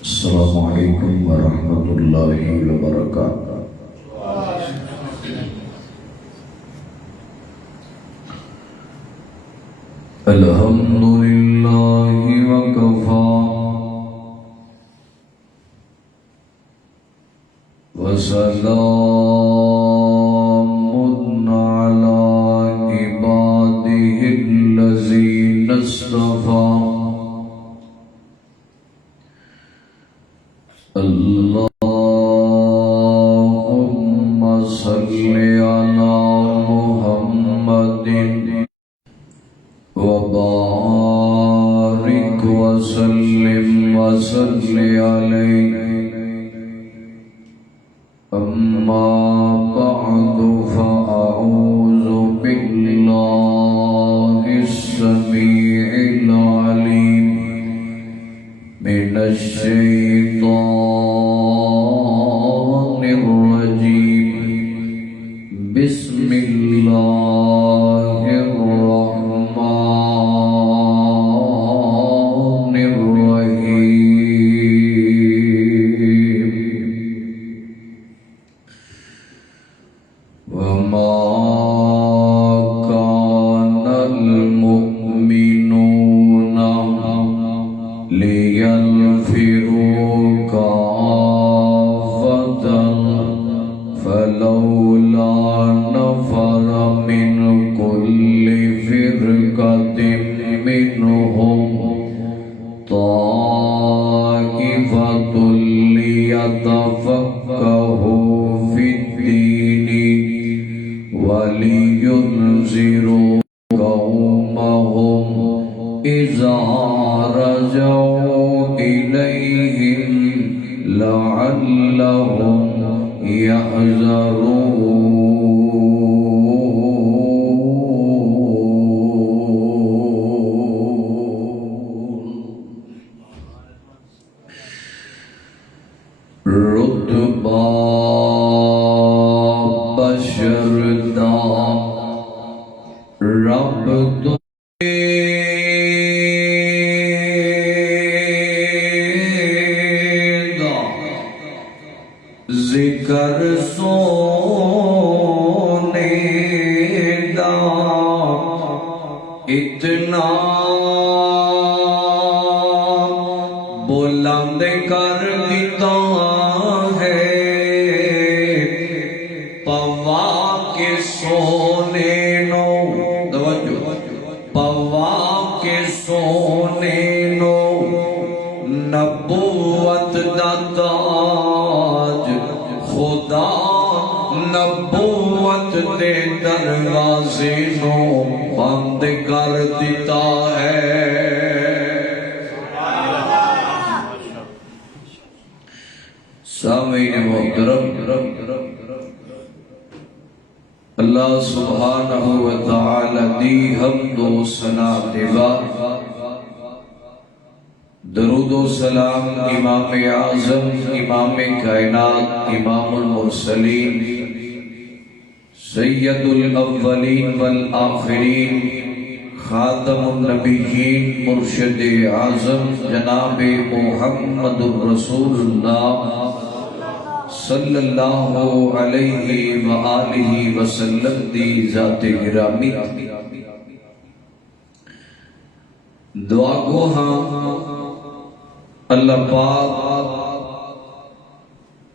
السلام علیکم ورحمۃ اللہ وبرکاتہ۔ الحمد للہ وکفی وسلام علی عبادہ الذین اصطفی۔ اللہم صلی علی محمد وبارک وسلم وصلی علیہ۔ اما بعد فاعوذ باللہ السمیع العلیم من الشیطان الرجیم۔ بسم اللہ الرحمن الرحیم۔ وما كان المؤمنون لينفروا كافة فلولا نفر من كل فرقة منهم طائفة ليتفقهوا في الدين ولينذروا قومهم إذا رجعوا إليهم لعلهم يحذرون۔ رتبہ بشر دا رب تو ذکر سونے دا اتنا بلند کر دیتا ہے، پوا کے سونے نو پوا کے سونے نو نبوت دا تاج خدا نبوت دے دروازے نو بند کر دیتا ہے۔ سامعین محترم، اللہ سبحانہ وتعالی دی حمد و ثنا دے بعد درود و سلام امام اعظم، امام کائنات، امام المرسلین، سید الاولین والآخرین، خاتم النبیین، مرشد اعظم جناب محمد الرسول اللہ صلی اللہ علیہ وآلہ وسلم دی ذات گرامی دعا گو ہاں اللہ پاک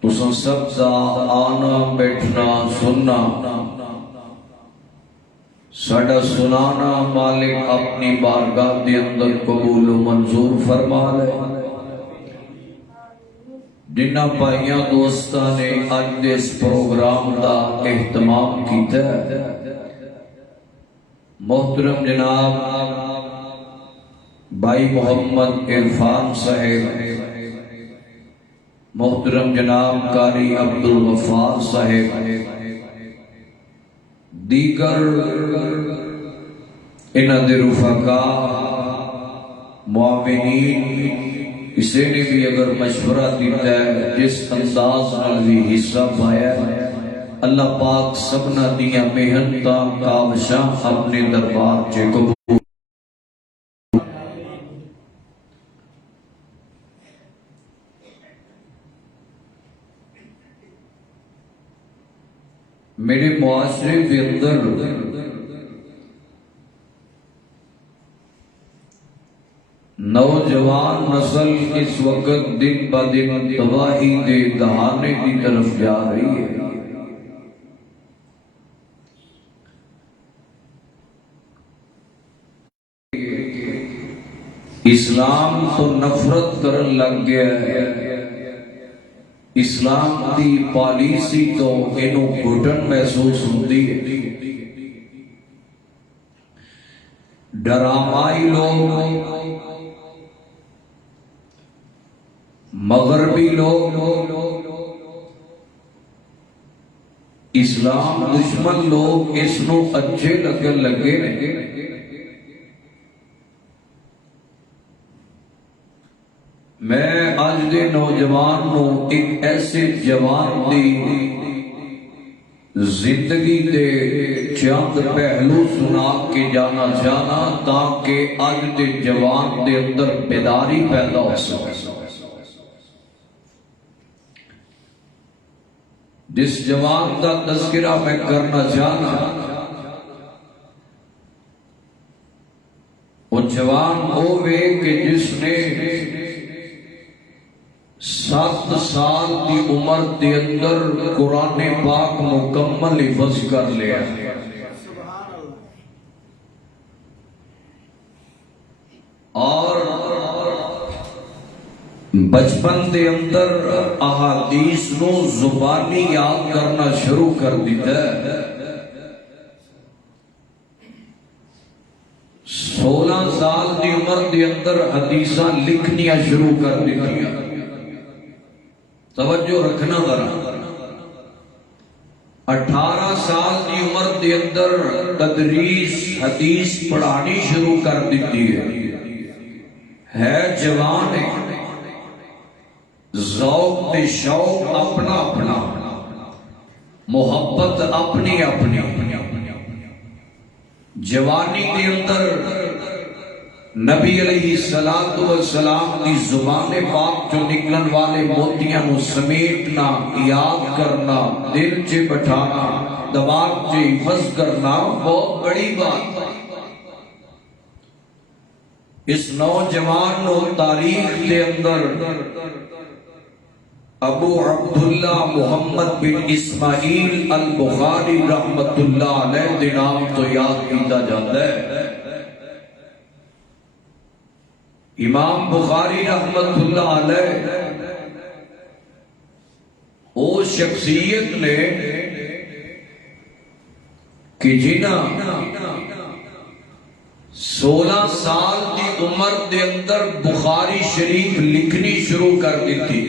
تساں سب دا آنا بیٹھنا سننا ساڈا سنانا مالک اپنی بارگاہ دے اندر قبول و منظور فرما لے۔ جنہ بھائیاں دوستاں نے اج دے اس پروگرام دا اہتمام کیتا ہے، محترم جناب بھائی محمد عرفان صاحب، محترم جناب قاری عبدالغفار صاحب، دیگر انہاں دے رفقا معاونین کسی نے بھی اگر مشورہ دیتا ہے جس انداز نال بھی حصہ پایا ہے، اللہ پاک سبنا دیا محنتاں کاوشاں اپنے دربار چے قبول۔ میرے معاشرے کے اندر نوجوان نسل اس وقت دن با دن تباہی دے دہانے کی طرف جا رہی ہے۔ اسلام تو نفرت کرن لگ گیا ہے، اسلام دی پالیسی تو انہوں گھٹن محسوس ہوتی ہے۔ ڈرامائی لوگ، مغربی لوگ، اسلام دشمن لوگ اس نو اچھے لگن لگے۔ میں آج دے نوجوان نو ایک ایسے جوان دی زندگی دے چند پہلو سنا کے جانا چاہنا تاکہ آج دے جوان دے اندر بیداری پیدا ہو سکے۔ جس جوان دا تذکرہ میں کرنا چاہنا، وہ جوان ہوئے کہ جس نے 7 سال کی عمر دے اندر قرآن پاک مکمل حفظ کر لیا، اور بچپن دے اندر احادیث نو زبانی یاد کرنا شروع کر دیتا ہے۔ 16 سال دی عمر دے اندر حدیثاں لکھنیاں شروع کر دیتی۔ توجہ رکھنا ذرا، 18 سال کی عمر دے اندر تدریس حدیث پڑھانی شروع کر دیتی ہے جوان ہے، ذوق تے شوق اپنا اپنا، محبت اپنی اپنی۔ جوانی کے اندر نبی علیہ السلام کی زبان پاک جو نکلن والے موتیاں نو سمیٹنا، یاد کرنا، دل چے بٹھانا، دماغ چے حفظ کرنا بہت بڑی بات۔ اس نوجوان نو تاریخ کے اندر ابو عبداللہ محمد بن اسماعیل البخاری رحمت اللہ علیہ دے نام تو یاد کیتا جاتا ہے۔ امام بخاری رحمت اللہ علیہ او شخصیت نے کہ جنہاں 16 سال کی عمر دے اندر بخاری شریف لکھنی شروع کر دی تھی،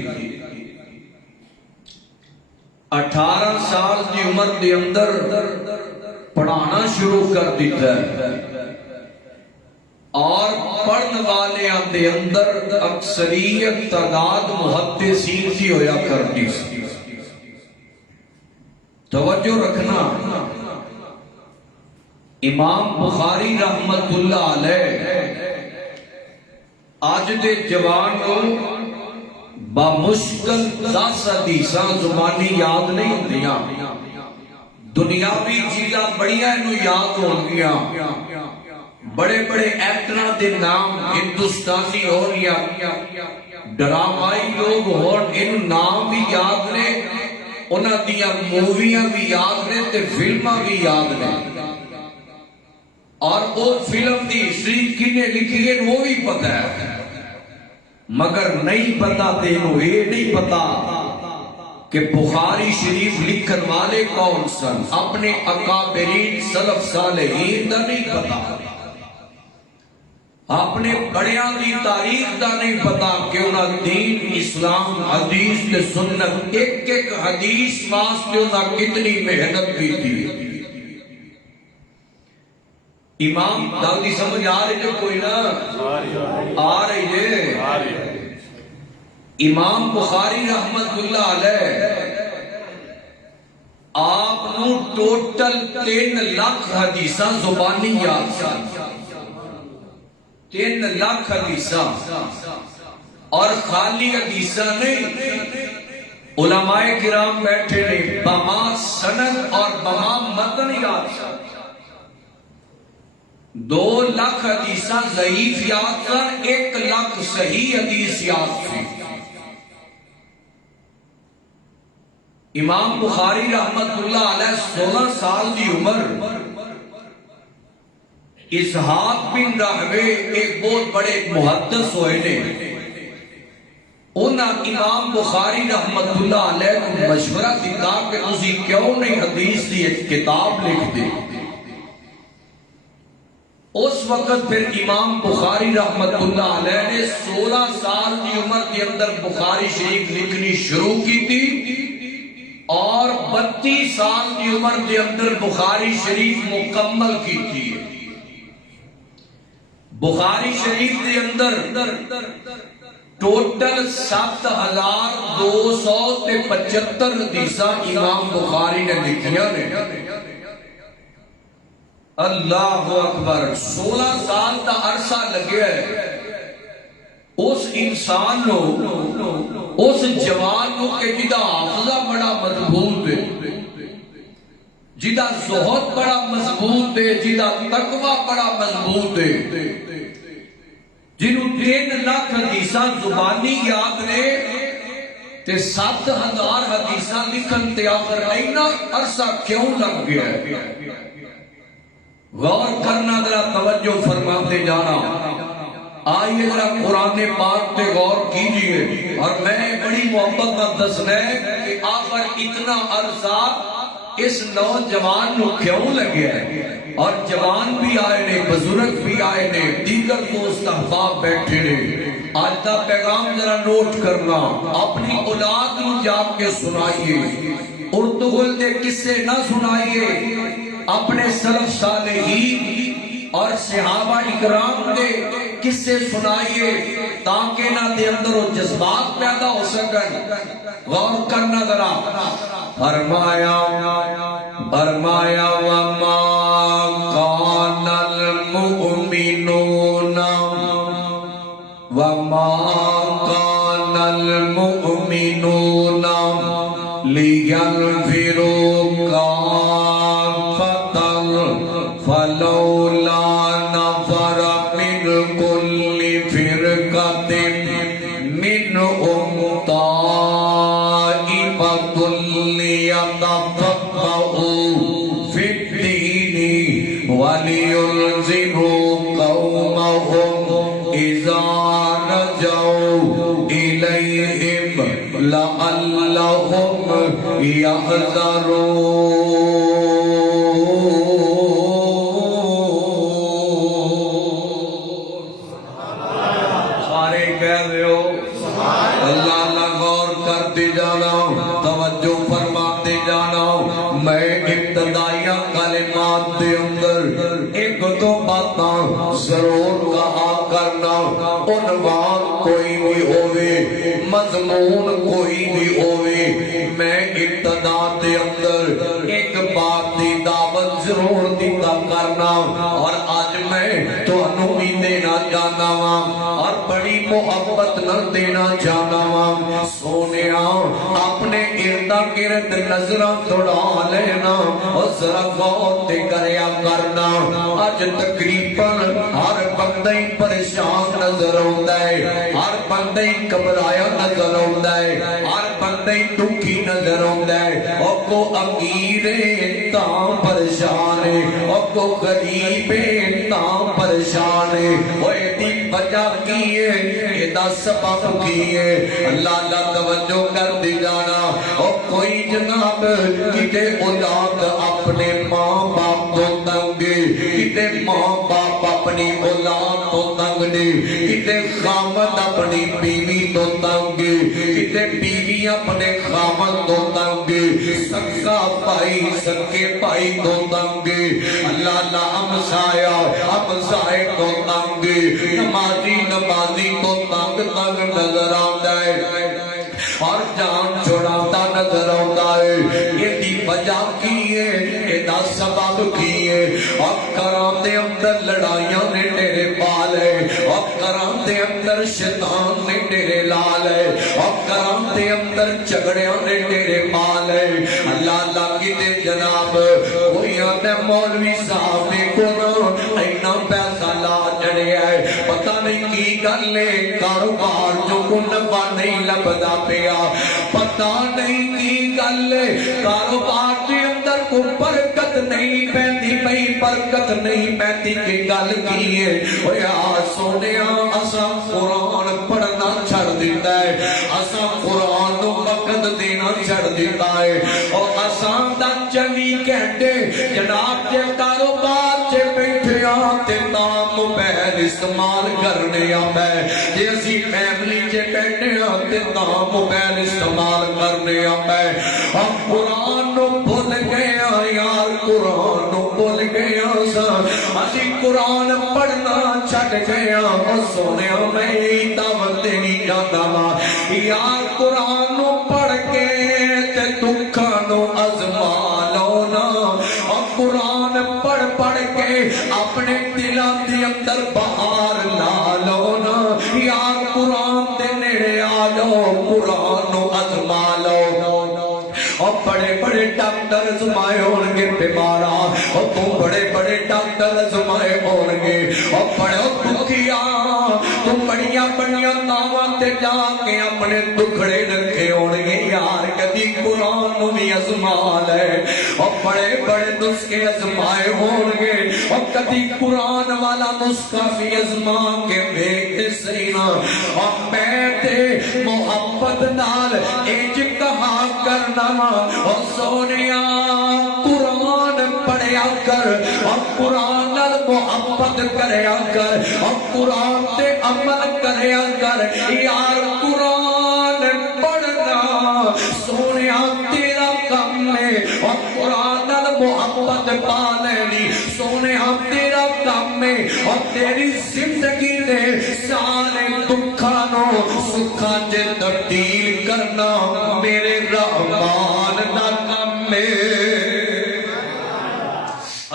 18 سال کی عمر دے اندر پڑھانا شروع کر دیتا ہے، اور پڑھن والے دے اندر اکثریت تعداد محدثین کی ہویا کرتی۔ توجہ رکھنا، امام بخاری رحمت اللہ علیہ آج دے جوان کو بامشکل 10 حدیثاں زبانی یاد نہیں ہوندیاں، دنیاوی چیزاں بڑیاں انہوں یاد ہونگیاں، بڑے بڑے ایکٹراں دے نام ہندوستانی ہون یا ڈرامائی لوگ ہون، ان نام بھی یاد نے، انہاں دیاں موویاں بھی یاد نے تے فلماں بھی یاد نے، اور وہ فلم دی ہسٹری کنے لکھی گئے وہ بھی پتہ ہے، مگر نہیں پتا تے انہوں یہ نہیں پتا کہ بخاری شریف لکھن والے کون سن، اپنے اکابرین سلف صالحین دا نہیں پتا، اپنے بڑیاں دی تاریخ دا نہیں پتا کہ انہاں دین اسلام حدیث تے سنت ایک ایک حدیث واسطے انہاں کتنی محنت کی تھی۔ امام گل دی سمجھ آ رہی ہے کوئی نہ آ رہی ہے؟ امام بخاری رحمت اللہ علیہ آپ نو ٹوٹل 3 لاکھ حدیثاں زبانی یاد سی، 3 لاکھ حدیثاں، اور خالی حدیثاں نہیں، علماء کرام بیٹھے نے بما سند اور بما متن یاد سی، 2 لاکھ حدیثاں ضعیف یاد سن، 1 لاکھ صحیح حدیث یاد سی۔ امام بخاری رحمت اللہ علیہ 16 سال دی عمر، اسحاق بن راہوے ایک بہت بڑے محدث ہوئے نے، انہاں امام بخاری رحمت اللہ علیہ کو مشورہ دیتا کہ اسی کیوں نہیں حدیث دی ایک کتاب لکھ دے۔ اس وقت پھر امام بخاری رحمت اللہ علیہ نے 16 سال کی عمر کے اندر بخاری شریف لکھنی شروع کی تھی، اور 32 سال کی عمر کے اندر بخاری شریف مکمل کی تھی۔ بخاری شریف کے اندر ٹوٹل 7275 حدیثاں امام بخاری نے لکھیاں نے۔ اللہ اکبر، 16 سال کا عرصہ لگیا ہے اس انسان نو، اس جوان نو کہ جدا حافظہ بڑا مضبوط ہے، جدا زہد بڑا مضبوط ہے، جدا تقوی بڑا مضبوط ہے، جنہوں 3 لاکھ حدیثاں زبانی یاد نے تے 7000 حدیثاں لکھن تے آخر اینا عرصہ کیوں لگ گیا ہے؟ غور کرنا، ذرا توجہ فرماتے جانا۔ آئیے ذرا قرآن پاک پہ غور کیجئے، اور میں بڑی محبت میں دسنا ہے کہ آخر اتنا عرصہ اس نوجوان نو کیوں لگیا ہے؟ اور جوان بھی آئے نے، بزرگ بھی آئے نے، دیگر دوست احباب بیٹھے نے۔ آج کا پیغام ذرا نوٹ کرنا، اپنی اولاد نو جا کے سنائیے، ارطغرل دے قصے نہ سنائیے، اپنے سلف صالحین اور صحابہ اکرام دے قصے سنائیے، تاکہ نہ دے اندر وہ جذبات پیدا ہو سکن۔ غور کرنا ذرا، فرمایا وَمَا كَانَ الْمُؤْمِنُونَ لِيَنْفِرُوا كَافَّةً فَلَوْلَا نَفَرَ مِنْ كُلِّ فِرْقَةٍ مِّنْهُمْ طَائِفَةٌ لِيَتَفَقَّهُوا فِي الدِّينِ وَلِيُنذِرُوا قَوْمَهُمْ إِذَا رَجَعُوا إِلَيْهِمْ لَعَلَّهُمْ سارے کہہ رہے ہو اللہ اللہ، غور کرتے جانا، توجہ فرماتے جانا۔ میں ابتدائیہ کلمات دے اندر ایک دو باتاں ضرور کہا کرنا، عنوان کوئی بھی ہوئے، مضمون کوئی بھی ہوئے، میں ابتدا دے اندر ایک بات دی دعوت ضرور دیتا کرنا، اور آج میں تو انہوں دینا جانا ہوں، اور بڑی محبت نہ دینا جانا ہوں۔ سونیا اپنے اردا گرد نظرہ دوڑا لینا، اور ذرا غور تے کریا کرنا۔ آج تقریباً ہر بندے پریشان نظر ہوتا ہے، ہر بندے گھبرایا نظر ہوتا ہے، ہر بندے دکھی نظر ہوتا ہے، اور کو امیر تاں پریشان ہے، اور کو غریب تاں پریشان ہے۔ وہ ایدی وجہ کی ہے، ایدہ سبب کی ہے، اللہ اللہ توجہ کر دی جانا۔ اور کوئی جناب کتے اولاد اپنے ماں باپ کو تنگ، کتے ماں باپ اپنی اولاد کو تنگ نے کتے خامد اپنی بیوی تو تنگ کتے بیوی اپنے خامد تو تنگ سکا بھائی سکے بھائی تو تنگ اللہ لا ہمسائے تو تنگ نمازی تو تنگ نظر آتا ہے اور جان چھڑاتا نظر آتا ہے یہ دی وجہ کی ہے یہ دا سبب کی ہے اور کرام دے اندر لڑائیاں نے تیرے پال ہے اور کرام دے اندر شیطان نے تیرے لال ہے اور کرام دے اندر جھگڑیاں نے تیرے پال ہے اللہ اللہ کی دے جناب کوئی آنے مولوی صاحب نے کونا اینا پیسہ لا جڑے ہے پتہ نہیں کی گل لے کاروبار جو کنبا نہیں لبدا پیا پتہ نہیں کی گل لے کاروبار کے اندر کو برکت نہیں پیندی پئی برکت نہیں پیندی کی گل کی ہے اور یا سونیا اسا قرآن پڑھنا چھڑ دیتا ہے اسا قرآن نو وقت دینا چھڑ دیتا ہے اور اسا دا 24 گھنٹے جناب کے کاروبار سے بیٹھے آتے نام موبائل استعمال کرنے آتا ہے جیسی فیملی سے بیٹھے آتے نام موبائل استعمال کرنے آتا ہے ہم قرآن نو بھول گیا یار قرآن نو بھول گیا اسی قرآن پڑھنا چھٹ گیا اور سونے میں دعوت دینی جانا یار قرآن نو پڑھ کے تے دکھانو ازما لو نا اور قرآن پڑھ کے اپنے دلوں کے اندر بہار لا لو نا یار قرآن دے نیڑے آ جاؤ قرآن نو ازما لو اور بڑے ڈاکٹر زمائے ہونگے بیمارا اور تم بڑے ڈاکٹر زمائے ہونگے اور بڑے دکھیا تم بڑیاں ناواں تے جا کے اپنے دکھڑے رکھے ہونگے یار کدی قرآن نو بھی ازمال ہے اور بڑے نسخے ازمائے ہونگے اور کدی قرآن والا نسخہ بھی ازما کے بیٹے سینا اور میں تے محبت نال ایج کہا کرنا اور سونیا قرآن پڑھیا کر اور قرآن نال محبت کریا کر اور قرآن تے عمل کریا کر یار قرآن پڑھنا سونیا تیرا کم ہے اور قرآن نال محبت پا لینی سونیا تیرا کم ہے اور تیری زندگی نے سارے دکھانو سکھا جے تبدیل کرنا میرے رحمان دا کم ہے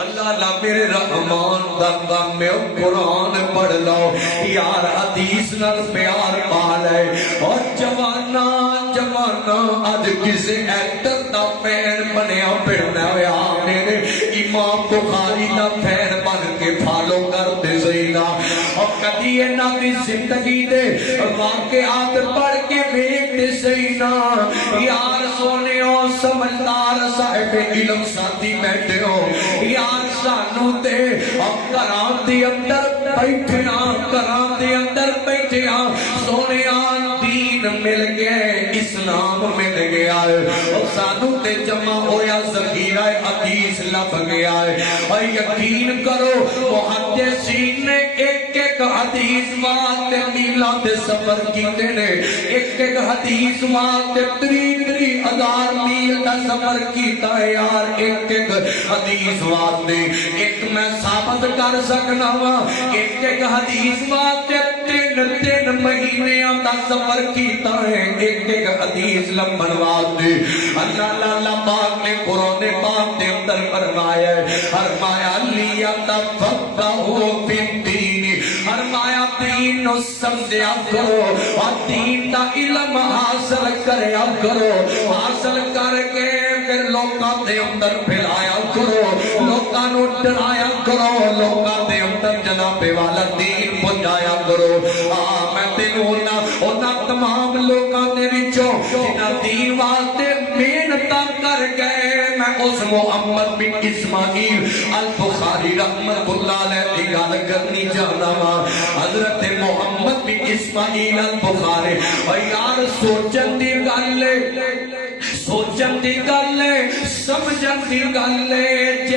اللہ اللہ میرے رحمان دا کم میں قرآن پڑھ لو یار حدیث نال پیار پال ہے اور جوانا آج کسے ایکٹر دا فین بنیا پڑھنا ہویا میرے امام بخاری دا فین بن کے فالو کر دے زینا اور کدی اینا دی زندگی دے واقعات پڑھ کے بیک دے زینا یار سونے اور سمجھدار صاحب علم ساتھی بیٹھے ہو یار سانو دے اب کرام دی اندر بیٹھے سونے آن دین مل گئے اسلام مل گیا ہے اور سانو تے جمع ہویا ذخیرہ حدیث لب گیا ہے اور یقین کرو محدثین نے ایک حدیث واسطے میلاد سفر کیتے نے ایک حدیث واسطے 3,000 میل کا سفر کیتا ہے یار ایک حدیث واسطے ایک میں ثابت کر سکنا وا ایک حدیث واسطے 3 مہینے کا سفر کیتا ہے ایک حدیث لمبن واسطے اللہ پاک نے قرآن پاک کے اندر فرمایا لیا تفقہوا فی الدین فرمایا دین نو سمجھیا کرو اور دین دا علم حاصل کریا کرو حاصل کر کے پھر لوکاں دے اندر پھیلایا کرو لوکاں نو ڈرایا کرو لوکاں دے اندر جناب والا دین پہنچایا کرو میں تینوں انہاں تمام لوکاں دے وچوں جنہاں دین واسطے محنت کر گئے میں اس محمد بن اسماعیل البخاری رحمت اللہ علیہ کی گل کرنی چاہتا ہوں حضرت محمد بن اسماعیل البخاری اور یار سوچن دی گل سمجھن دی گل ہے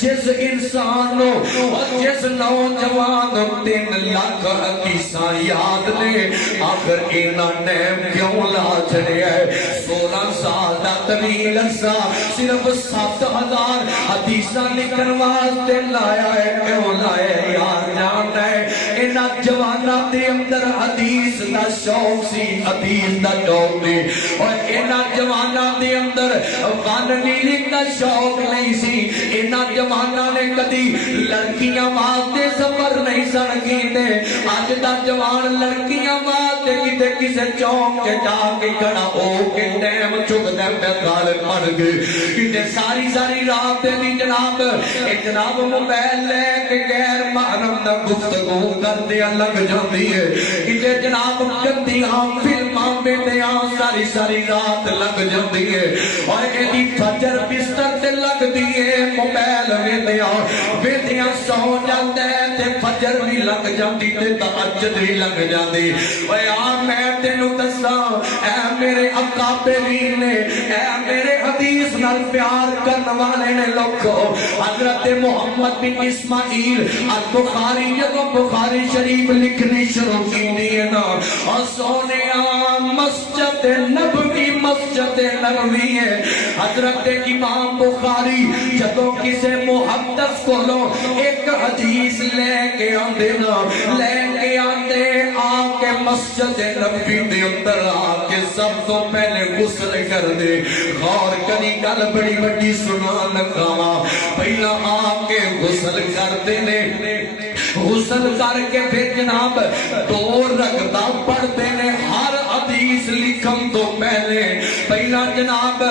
جس انسان نو اور جس نوجوان 3 لاکھ حدیثاں یاد نے آخر انہاں ٹائم کیوں لا چھڑیا ہے 16 سال دا طویل عرصہ صرف 7000 حدیثاں لکھن واسطے لایا ہے کیوں لایا ہے یار جاننا ہے انہاں جواناں دے اندر حدیث دا شوق سی حدیث دا شوق سی اور انہاں جواناں دے اندر فن نیلی دا شوق نہیں سی انہاں جواناں نے کدی لڑکیاں واسطے سفر نہیں سن کیتے اج دا جوان لڑکیاں واسطے کتے کسے چوک کے جا کے کھڑا ہو کے ٹائم چکدا پیا گل پڑ گئے کتے ساری رات دی جناب موبائل لے کے غیر محرم دا گفتگو کرتے لگ جاندی ہے کتے جناب گندیاں فلماں ویندیاں ساری رات لگ جاندی ہے اور ایدی فجر بستر تے لگ دی ہے موبائل ویندیاں سو جاندے تے فجر بھی لگ جاندی تے تہجد بھی لگ جاندی اوے آ میں تینوں دساں اے میرے اکابرین نے اے میرے حدیث نال پیار کرن والے نے لوگو حضرت محمد بن اسماعیل البخاری جدوں بخاری شریف لکھنی شروع کیتی ہے نا اور سونیا مسجد نبوی ہے حضرت امام بخاری جدوں کسے محدث کو لو ایک حدیث لے کے آندے آ کے مسجد نبوی دے اندر آ کے سب تو پہلے غسل کر دے غور کری گل بڑی بڑی سنا لگا پہلا آ کے غسل کر دے غسل کر کے پھر جناب 2 رکعتاں پڑھتے نے ہر حدیث لکھن تو پہلا جناب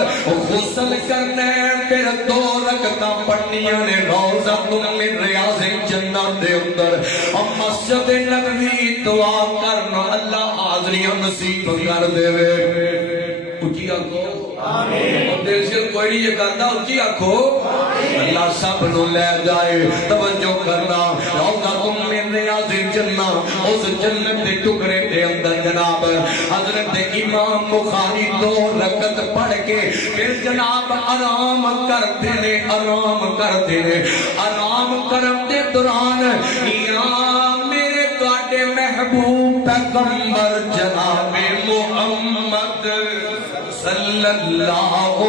غسل کرنا ہے پھر 2 رکعتاں پڑھنیاں نے روضہ من ریاض جنت دے اندر اور مسجد نبوی دعا کرنا اللہ حاضریاں نصیب کر دے اچھی آکھو آمین دل سے کوئی نہیں یہ کرتا اچھی آکھو اللہ سب نو لے جائے توجہ کرنا روضہ من ریاض جنت اس جنت دے ٹکڑے دے اندر جناب حضرت امام بخاری 2 رکعت پڑھ کے پھر جناب آرام کرتے نے آرام کرتے دوران یا میرے تواڈے محبوب پیغمبر جناب محمد صلی اللہ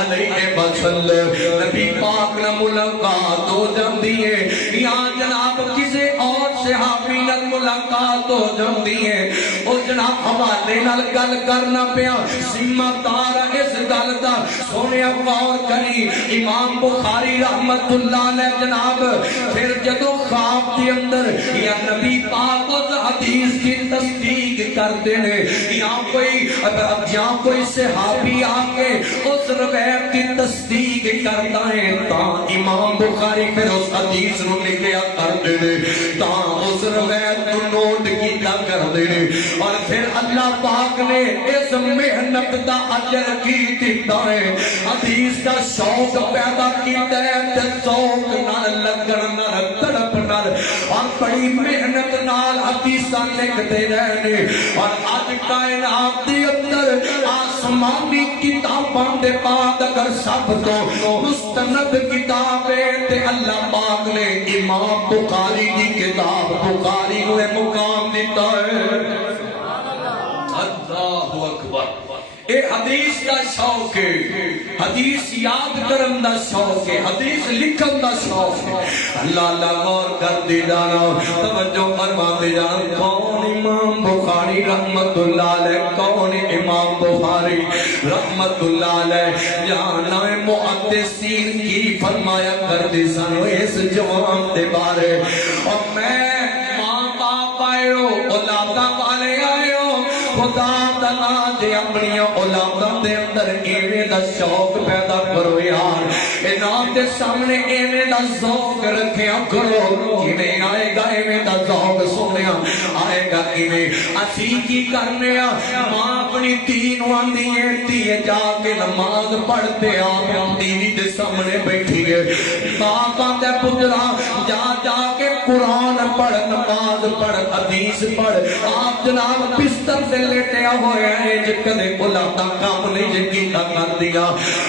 علیہ وسلم نبی پاک نہ ملاقات ہو جاندی ہے یا جناب کسی اور صحابی نال ملاقات ہو جاندی ہے او جناب حوالے نال گل کرنا پیا ذمہ دار اس گل دا سونیا غور کری امام بخاری رحمت اللہ علیہ جناب پھر جدوں خواب کے اندر یا نبی پاک اس حدیث کی تصدیق کرتے ہیں یا کوئی صحابی آکے اس روایت کی تصدیق کرتا ہے تا امام بخاری پھر اس حدیث نو لکھیا کرتے ہیں تا اس روایت کو نوٹ کیتا کرتے ہیں اور پھر اللہ پاک نے اس محنت دا اجر کی دیتا ہے حدیث کا شوق پیدا کیتا ہے تے شوق نال لگن نال تڑپ نال اور بڑی محنت نال حدیثاں لکھتے رہنے اور اج کائنات دے اندر آسمانی کتاباں دے بعد اگر سب تو مستند کتاب ہے تے اللہ پاک نے امام بخاری کی کتاب بخاری کو مقام دیتا ہے اللہ اکبر اے حدیث دا شوق ہے حدیث یاد کرن دا شوق ہے حدیث لکھن دا شوق ہے اللہ غور کر دی جانا توجہ فرما دی جانا کون امام بخاری رحمت اللہ علیہ کون امام بخاری رحمت اللہ علیہ جانا محدثین کی فرمایا کر دی سنو اس جوان دے بارے اور میں ماں باپ آئے ہو اولادہ والے آئے ہو خدا تعالیٰ دے اپنی اولاداں دے اندر ایویں دا شوق پیدا کرو یار انہاں دے سامنے ایویں دا ذوق رکھیا کرو کیویں آئے گا ایویں دا ذوق سونیا آئے گا کیویں اسی کی کرنے ماں اپنی دھی نوں آندی ہے دھی جا کے نماز پڑھتے آپ ٹی وی دے سامنے بیٹھی ہے باپ آندا پترا جا جا کے قرآن پڑھ نماز پڑھ حدیث پڑھ آپ جناب بستر سے لیٹیا ہویا ہے جے کدے اولاد کام نہیں جے کیتا کر دیا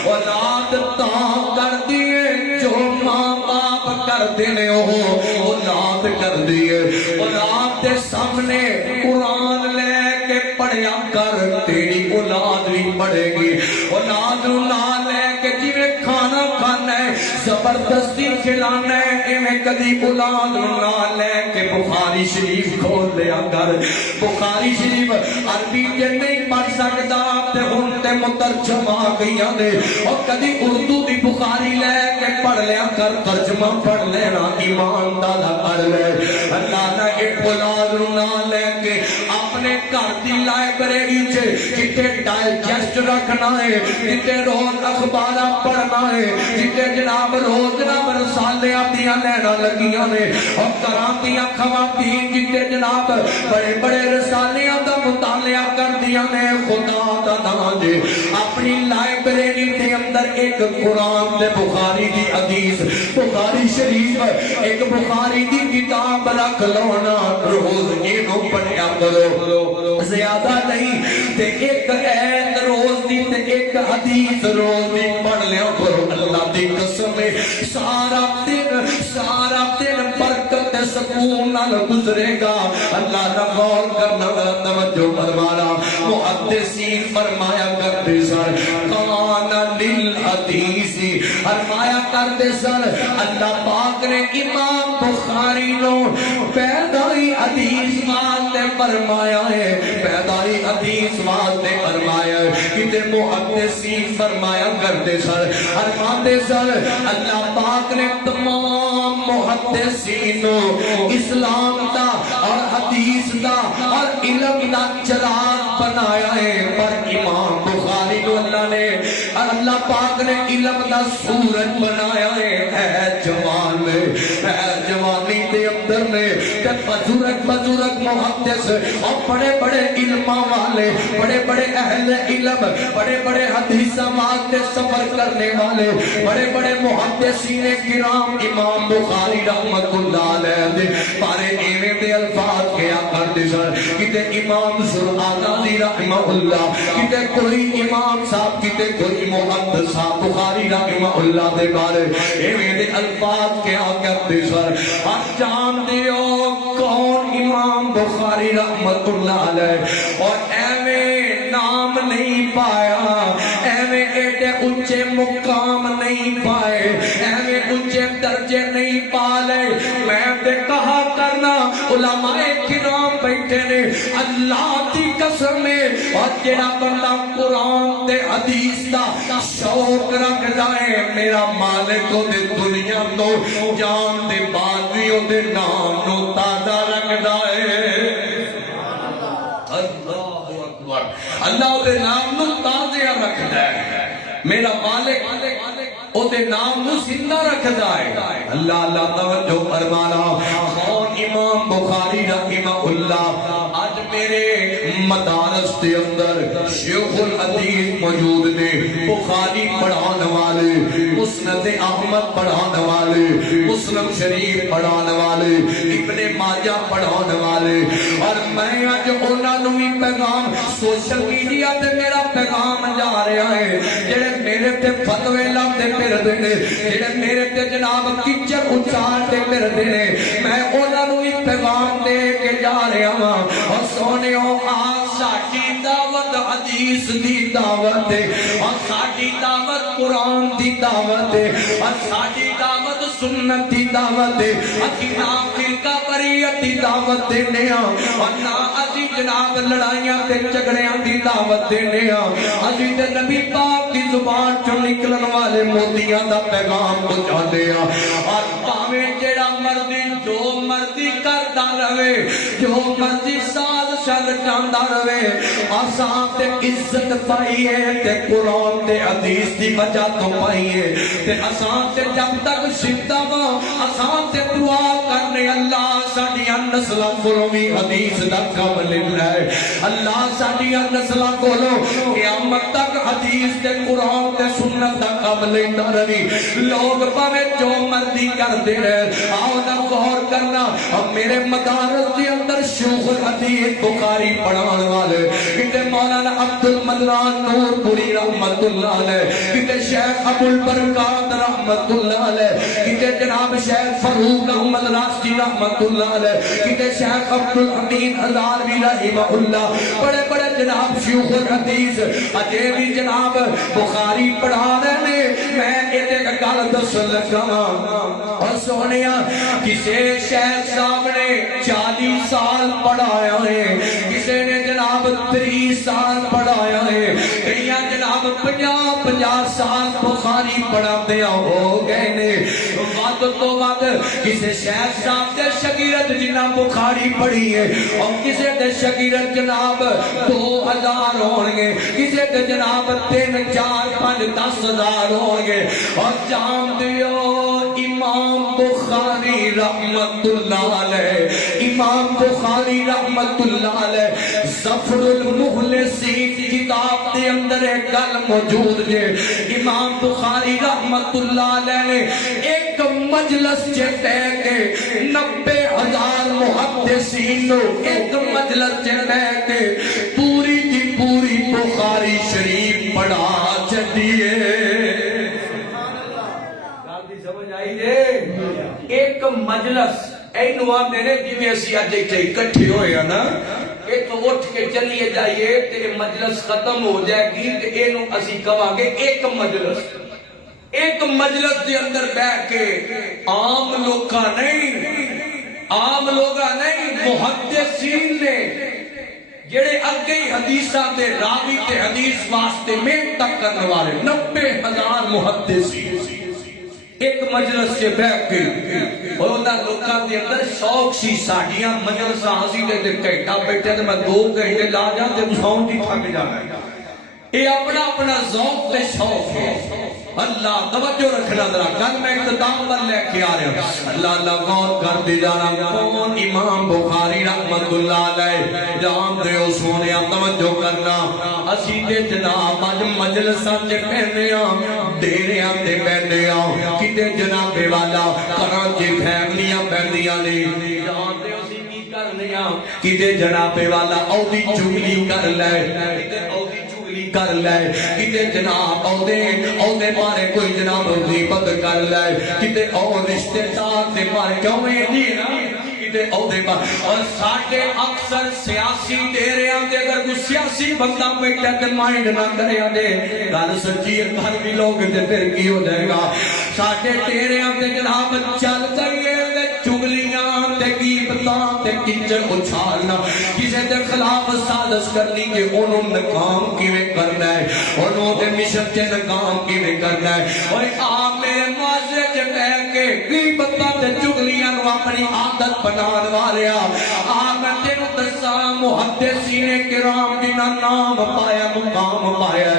اولاد تاں کر دیے جو ماں باپ کر دینے اولاد کر دیے اولاد دے سامنے قرآن لے کے پڑھیا کر تیری اولاد بھی پڑھے گی اولاد نہ لے کے جویں کھانا کھانا ہے زبردستی کھلانا ہے ایویں کدی اولاد نہ لے کے بخاری شریف کھول لیا کر بخاری شریف عربی تے نہیں پڑھ سکدا تے ہن تے مترجمہ آ گئیاں نے اور کدی اردو دی بخاری لے کے پڑھ لیا کر ترجمہ پڑھ لینا ایمان دادا کر لے اللہ نہ ایک اولاد نہ لے کے اپنے گھر دی لائبریری چ جتے ڈائجسٹ رکھنا ہے جتے روز اخبار پڑھنا ہے جتے جناب روز جناب رسالے دیاں لینا لگیاں نے اور گھراں دیاں خواتین جتے جناب بڑے بڑے رسالیاں دا مطالعہ کر دیاں نے خدا دا نام دے اپنی لائبریری دے اندر ایک قرآن دے بخاری دی حدیث بخاری شریف ایک بخاری دی کتاب رکھ لونا روز اینو پڑھیا کرو زیادہ نہیں تے ایک ایت روز دی تے ایک حدیث روز دی پڑھ لیا کرو اللہ دی قسم ہے سارا دن برکت تے سکون نال گزرے گا اللہ نہ غور کرنا توجہ فرمانا محدثین فرمایا کرتے سن کان للحدیث فرمایا کرتے سن اللہ پاک نے امام بخاری نو پیدائی حدیث واسطے فرمایا ہے پیدائی حدیث واسطے فرمایا ہے کتے محدثین فرمایا کرتے سن فرماتے سن اللہ پاک نے تمام محدثین نو اسلام دا اور حدیث دا اور علم دا چراغ بنایا ہے پر امام بخاری کو اللہ نے اللہ پاک نے علم دا سورج بنایا ہے جوان میں جوانی دے اندر میں بزرگ محدث اور بڑے بڑے علماء والے بڑے بڑے اہل علم بڑے بڑے حدیث واسطے سفر کرنے والے بڑے بڑے محدثین کرام امام بخاری رحمت اللہ علیہ پارے ایویں دے الفاظ کیا کرتے سن کتے امام زرعی رحمہ اللہ کتے کوئی امام صاحب کتے کوئی محدث صاحب بخاری رحمہ اللہ دے بارے ایویں دے الفاظ کیا کرتے سن اور جان دیو کون امام بخاری رحمت اللہ علیہ اور ایویں نام نہیں پایا ایویں ایڈے اونچے مقام نہیں پائے ایویں اونچے درجے نہیں پالے میں تے کہا کرنا علماء کرام بیٹھے نے اللہ دی قسم ہے اور جڑا بندہ قرآن تے حدیث دا شوق رکھ جائے میرا مالک دے دنیا تو جان دے بعد بھی دے نام نو تازہ رکھ جائے اللہ دے نام نو تازہ رکھ جائے میرا مالک او دے نام نو زندہ رکھ جائے اللہ اللہ توجہ فرمانا کون امام بخاری رحمہ اللہ آج میرے مدارس کے اندر شیخ الحدیث موجود نے بخاری پڑھانے والے مسند احمد پڑھانے والے مسلم شریف پڑھانے والے ابن ماجہ پڑھانے والے اور میں آج انہاں نوں بھی پیغام سوشل میڈیا تے میرا پیغام جا رہا ہے جڑے میرے تے فتوی لاتے پھر دینے جڑے میرے تے جناب کچر اچھالتے پھر دینے میں انہاں نوں بھی پیغام دے کے جا رہا ہوں اور سونےو ساڈی دعوت حدیث دی دعوت ہے اور ساڈی دعوت قرآن دی دعوت ہے اور ساڈی دعوت سنت دی دعوت ہے اسی نہ فرقہ واریت دی دعوت دینے ہاں اور نہ اسی جناب لڑائیاں تے جھگڑیاں دی دعوت دینے ہاں اسی تے نبی پاک دی زبان چوں نکلن والے موتیاں دا پیغام پہنچاندے ہاں اور پاویں جڑا مرضی جو مرضی کرتا رہے، جو مرضی سال شر جاندا رہے، اساں تے عزت پائیے تے قرآن تے حدیث دی وجہ تو پائیے تے اساں تے جب تک زندہ وا اساں تے دعا کرنے اللہ ساڈیاں نسلاں کولوں بھی حدیث دا کم لینا ہے، اللہ ساڈیاں نسلاں کولوں قیامت تک حدیث تے قرآن تے سنت دا کم لینا رہی۔ لوگ پاوے جو مرضی کردے رہے، آؤ نہ غور کرنا میرے مدارس کے اندر شیوخ الحدیث بخاری پڑھان والے کتے مولانا عبد المنان نور پوری رحمت اللہ علیہ، کتے شیخ ابو البرکات رحمت اللہ علیہ، کتے جناب شیخ فاروق احمد راشدی رحمت اللہ علیہ، کتے شیخ عبد الحمید ہزاروی رحمہ اللہ، بڑے بڑے جناب شیوخ الحدیث اجے بھی جناب بخاری پڑھا رہے ہیں۔ میں ایک گل دس لگا اور سونیا کسے شیخ صاحب نے 40 سال پڑھایا ہے، کسے نے جناب 30 سال پڑھایا ہے، کئی جناب 50 سال بخاری پڑھاتے ہو گئے نے۔ وقت تو وقت کسے شیخ صاحب دے شاگرد جنہ بخاری پڑھی ہے اور کسے دے شاگرد جناب 2000 ہون گے، کسے دے جناب 3 4 5 10 ہزار ہون گے۔ اور جان دیو امام بخاری رحمت اللہ علیہ، امام بخاری رحمت اللہ علیہ ظفر المخلصین کتاب دے اندر ایک گل موجود ہے، امام بخاری رحمت اللہ علیہ نے ایک مجلس چے کے 90,000 محدثین نو ایک مجلس چے کے پوری دی پوری بخاری شریف پڑھا چڈیے۔ سمجھ آئی جے؟ ایک مجلس اینو آندے نے جی اسی اج اکٹھے ہوئے ہیں نا، یہ تو اٹھ کے چلیے جائیے تے مجلس ختم ہو جائے گی تے اینو اسی کہاں گے ایک مجلس۔ ایک مجلس دے اندر بیٹھ کے عام لوگاں نہیں محدثین نے جڑے اگے حدیثاں دے راوی تے حدیث واسطے محنت تک کرنے والے 90,000 محدثین ایک مجلس سے بیٹھ کے اور انہاں لوکاں دے اندر شوق سی ساڈیاں مجلساں اسی تے گھنٹہ بیٹھے تے میں 2 گھنٹے لا جاں تے ساؤں دی تھک جانا ہے۔ یہ اپنا اپنا ذوق تے شوق ہے۔ اللہ توجہ رکھنا ذرا گل میں اختتام پر لے کے آ رہا ہوں۔ اللہ غور کر دے جانا کون امام بخاری رحمت اللہ علیہ جان دے او سونیا توجہ کرنا اسی تے جناب اج مجلساں تے بیٹھے ہاں ڈیریاں تے بیٹھے ہاں کتے جناب والا کراں چ فیملیاں بیٹھیاں نے جان دے اسی کی کرنے ہاں کتے جناب والا او دی چگلی کر لے کتے او دی کر لے کتے جناب اودے بارے کوئی جناب غیبت کر لے کتے اور رشتے دار دے بارے کیوں ہے جی نا کتے اودے بارے اور ساڈے اکثر سیاسی ڈیریاں تے اگر کوئی سیاسی بندہ بیٹھا تے مائنڈ نہ کرے دے گل سچی گھر بھی لوگ تے پھر کی ہو جائے گا ساڈے ڈیریاں تے جناب چل جائیے چگلیاں تے غیبتاں تے کچر اچھالنا کسے دے خلاف سازش کرنی کہ انہوں ناکام کیویں کرنا ہے انہوں دے مشن تے ناکام کیویں کرنا ہے اور آپ میرے معاشرے چ بیٹھ کے غیبتاں تے چگلیاں نو اپنی عادت بنان والیا آپ میں تینوں دساں محدثین کرام جنہاں نام پایا مقام پایا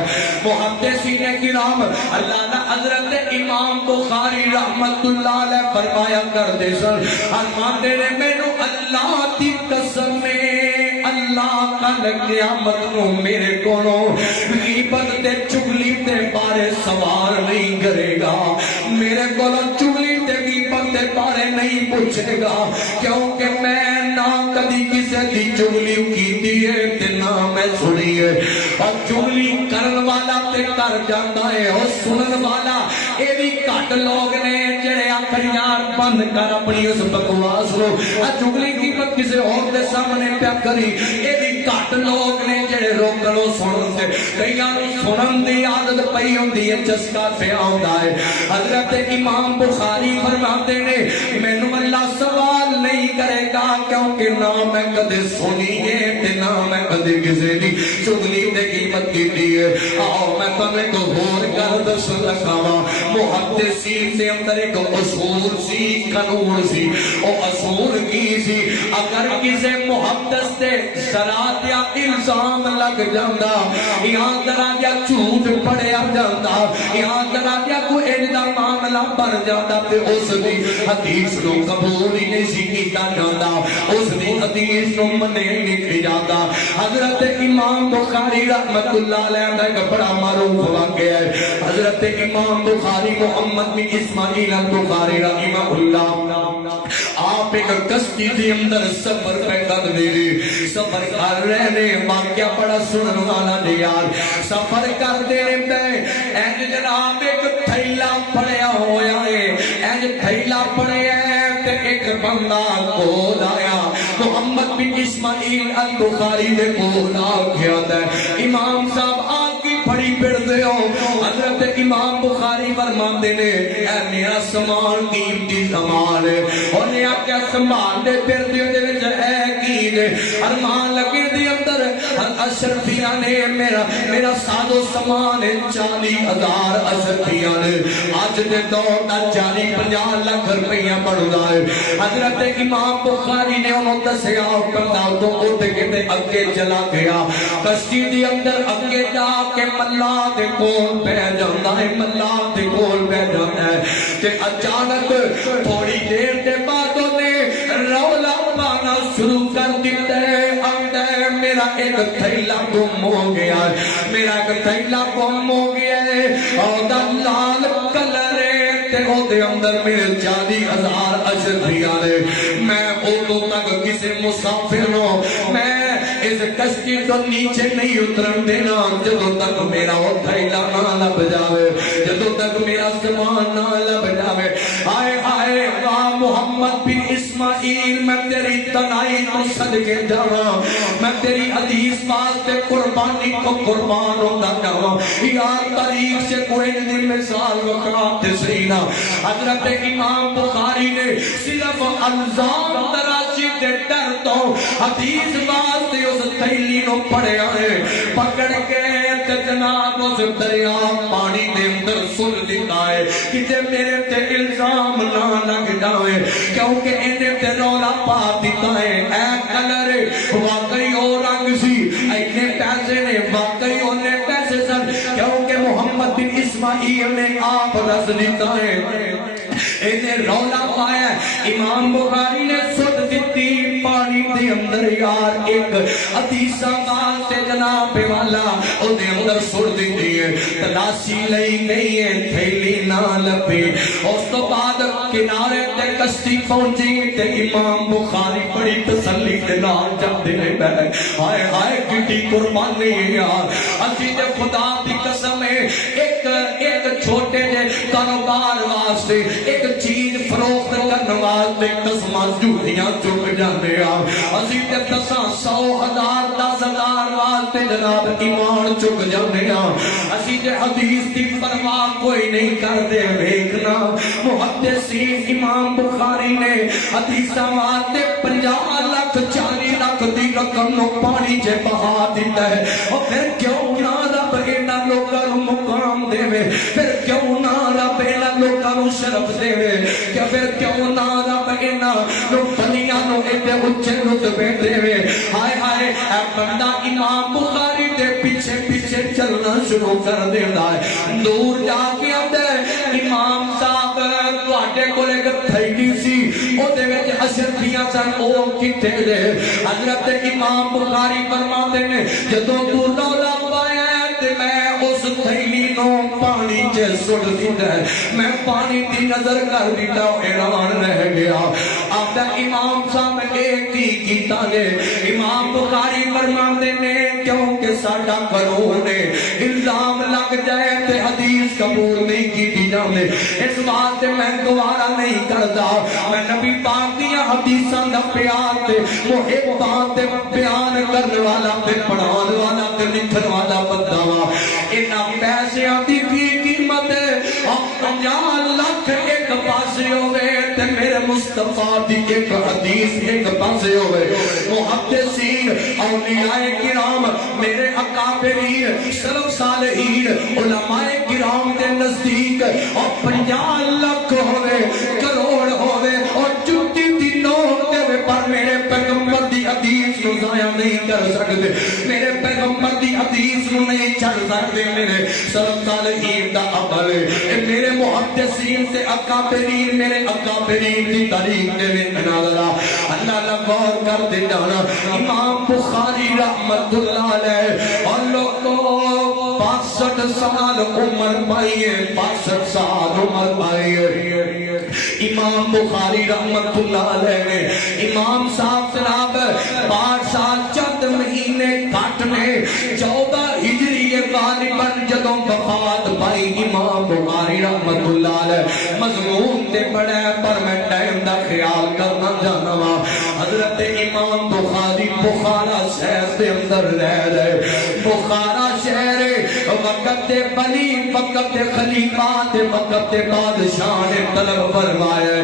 محدثین کرام اللہ نے حضرت امام بخاری رحمت اللہ علیہ فرمایا کرتے سن فرماتے نے مینوں اللہ دی قسم میں اللہ کل قیامت نو میرے کولو غیبت تے چگلی تے بارے سوال نہیں کرے گا میرے کولو چگلی تے غیبت تے بارے نہیں پوچھے گا کیونکہ میں نہ کدی کسے دی چگلی کیتی ہے تے نہ میں سنی ہے اور چگلی کرن والا تے کر جاندا ہے اور سنن والا اے بھی گھٹ لوگ نے جڑے آکھن یار بند کر اپنی اس بکواس نو چگلی غیبت کسے اور دے سامنے پیا کری اے بھی گھٹ لوگ نے جڑے روکڑوں سنن تے کئیاں نوں سنن دی عادت پئی ہوندی ہے چسکا پیا ہوندا ہے حضرت امام بخاری فرماتے نے مینوں اللہ سوال نہیں کرے گا کیونکہ نہ میں کدے سنی ہے تے نہ میں کدے کسے دی چغلی تے قیمت کیتی ہے آؤ میں تمہیں کو ہور کر دس لگا محدثین دے اندر ایک اصول سی قانون سی او اصول کی سی اگر کسی محدث تے شرات یا الزام لگ جاندا یا ذرا یا جھوٹ پڑیا جاندا یا ذرا یا کوئی ایدا معاملہ بن جاندا تے اس دی حدیث نو قبول ہی نہیں سی کیتا جاندا اس دی حدیث نو منے نہیں جاندا حضرت امام بخاری رحمت اللہ علیہ کا ایک بڑا معروف واقعہ ہے حضرت امام بخاری محمد بن اسماعیل البخاری رحمہ اللہ آپ ایک کشتی کے اندر سفر پہ کر دے سفر کر رہے واقعہ بڑا سنن والا دے یار سفر کر دے رہے اینج جناب ایک تھیلا پڑیا ہویا ہے اینج تھیلا پڑیا ہے تے ایک بندہ کول آیا محمد بن اسماعیل البخاری دے کول آ گیا ہے امام صاحب آگے پڑی پڑ دے ہو حضرت امام بخاری فرماندے نے اے میرا سامان قیمتی سامان ہے انہیں آکیا سامان دے پھر دے وچ اے کی دے ارمان لگے دے اندر اشرفیاں نے میرا سادو سامان 40,000 اشرفیاں نے آج دے دور دا 40-50 لاکھ روپیہ بڑھدا ہے حضرت امام بخاری نے انہوں دسیا بندہ تو اٹھ کے تے اگے چلا گیا کشتی دے اندر اگے جا کے ملا دے کول بیٹھ جاندا ہے ملا دے کول بیٹھ جاندا ہے کہ اچانک تھوڑی دیر دے بعد انہیں رولا پانا شروع کر دیتا ہے میرا ایک تھیلا گم ہو گیا ہے میرا ایک تھیلا گم ہو گیا ہے اور دا لال کلر تے او دے اندر میرے 40,000 اشرفیاں نے میں ادو تک کسی مسافر نو میں اس کشتی تو نیچے نہیں اترن دینا جدو تک میرا وہ تھیلا نہ لب جاوے جدو تک میرا سامان نہ لب جاوے آئے آئے واہ محمد بن اسماعیل میں تیری تنائی کو صدقے جاواں میں تیری حدیث واسطے قربانی کو قربان ہوتا جاواں یا طریق سے کوئی دن مثال وقات سینا حضرت امام بخاری نے صرف الزام تراشی دے ڈر تو حدیث واسطے اس تھیلی نو پڑیا ہے پکڑ کے جناب اس دریا پانی دے اندر سن دیتا ہے کہ جے میرے تے الزام نہ لگ جائے کیونکہ انہیں تے رولا پا دیتا ہے اے کلر واقعی اور رنگ سی اینے پیسے نے واقعی انہیں پیسے سن کیونکہ محمد بن اسماعیل نے آپ رس دیتا ہے انہیں رولا پایا امام بخاری نے سد دیتی پانی دے اندر یار ایک حدیثہ واسطے جناب والا او دے اندر سد دیتی ہے تلاشی لئی گئی ہے تھیلی نہ لبے اس تو بعد کنارے تے کشتی پہنچی تے امام بخاری بڑی تسلی تے نال جب دے بیٹھے ہائے ہائے کیٹی قربانی ہے یار اسی تے خدا دی قسم ہے ایک چھوٹے جے کاروبار واسطے ایک چیز فروخت کرنے واسطے قسماں جھوٹیاں چک جاندے ہیں اسی تے 100,000 10,000 واسطے جناب ایمان چک جاندے ہیں اسی تے حدیث دی پرواہ کوئی نہیں کردے ویکھنا محدثین امام بخاری نے حدیثاں واسطے 50 لاکھ 40 لاکھ دی رقم نو پانی چ بہا دیتا ہے اور پھر کیوں نہ رب انہاں لوکاں نوں مقام دے پھر کیوں نہ رب انہاں لوکاں نوں شرف دے کہ پھر کیوں نہ رب انہاں نوں بنیاں نوں ایڈے اونچے رتبے دے ہائے ہائے اے بندہ امام بخاری دے پیچھے پیچھے چلنا شروع کر دیندا ہے دور جا کے آندا ہے امام صاحب تواڈے کول ایک تھیلی سی او دے وچ اشرفیاں سن او کتے دے حضرت امام بخاری فرماتے نے جدوں تو رولا پایا تے میں اس تھیلی نو پانی چ سٹ دیتا ہے میں پانی دی نظر کر دیتا حیران رہ گیا آپدا امام صاحب ایک ہی کیتا نے امام بخاری فرماتے نے کیونکہ ساڈا قانون ہے الزام لگ جائے تے حدیث قبول نہیں کی جاندے اس واسطے میں گوارا نہیں کردا میں نبی پاک دی حدیثاں دا پیار تے محبت تے بیان کرنے والا تے پڑھان والا دی ایک حدیث ایک پاسے ہوئے، محدثین اولیاء کرام میرے اکابرین سلف صالحین علماء کرام دے نزدیک اور 50 لاکھ ہوئے کروڑ ہوئے اور جتی دی نوٹ دے پر میرے پیغمبر دی حدیث نو ضائع نہیں کر سکتے، میرے پیغمبر دی حدیث نو نہیں چھڑ سکتے، میرے سلف صالحین دا عمل میرے محدثین سے اکابرین میرے اکابرین دی تاریخ دے وچ اللہ غور کر دے جانا۔ امام بخاری رحمت اللہ علیہ اور لوگوں 62 سال عمر پائی ہے، 62 سال عمر پائی ہے امام بخاری رحمت اللہ علیہ نے۔ امام صاحب جناب 5 سال چند مہینے کٹ میں 14 ہجری غالباً جدوں وفات پائی امام بخاری رحمت اللہ علیہ۔ مضمون تے بڑا ہے پر میں ٹائم دا خیال کرنا جانا وا۔ حضرت امام بخاری بخارا شہر دے اندر رہ رہے، بخارا شہر وقت بلی وقت خلیفات وقت بادشاہ نے طلب فرمایا،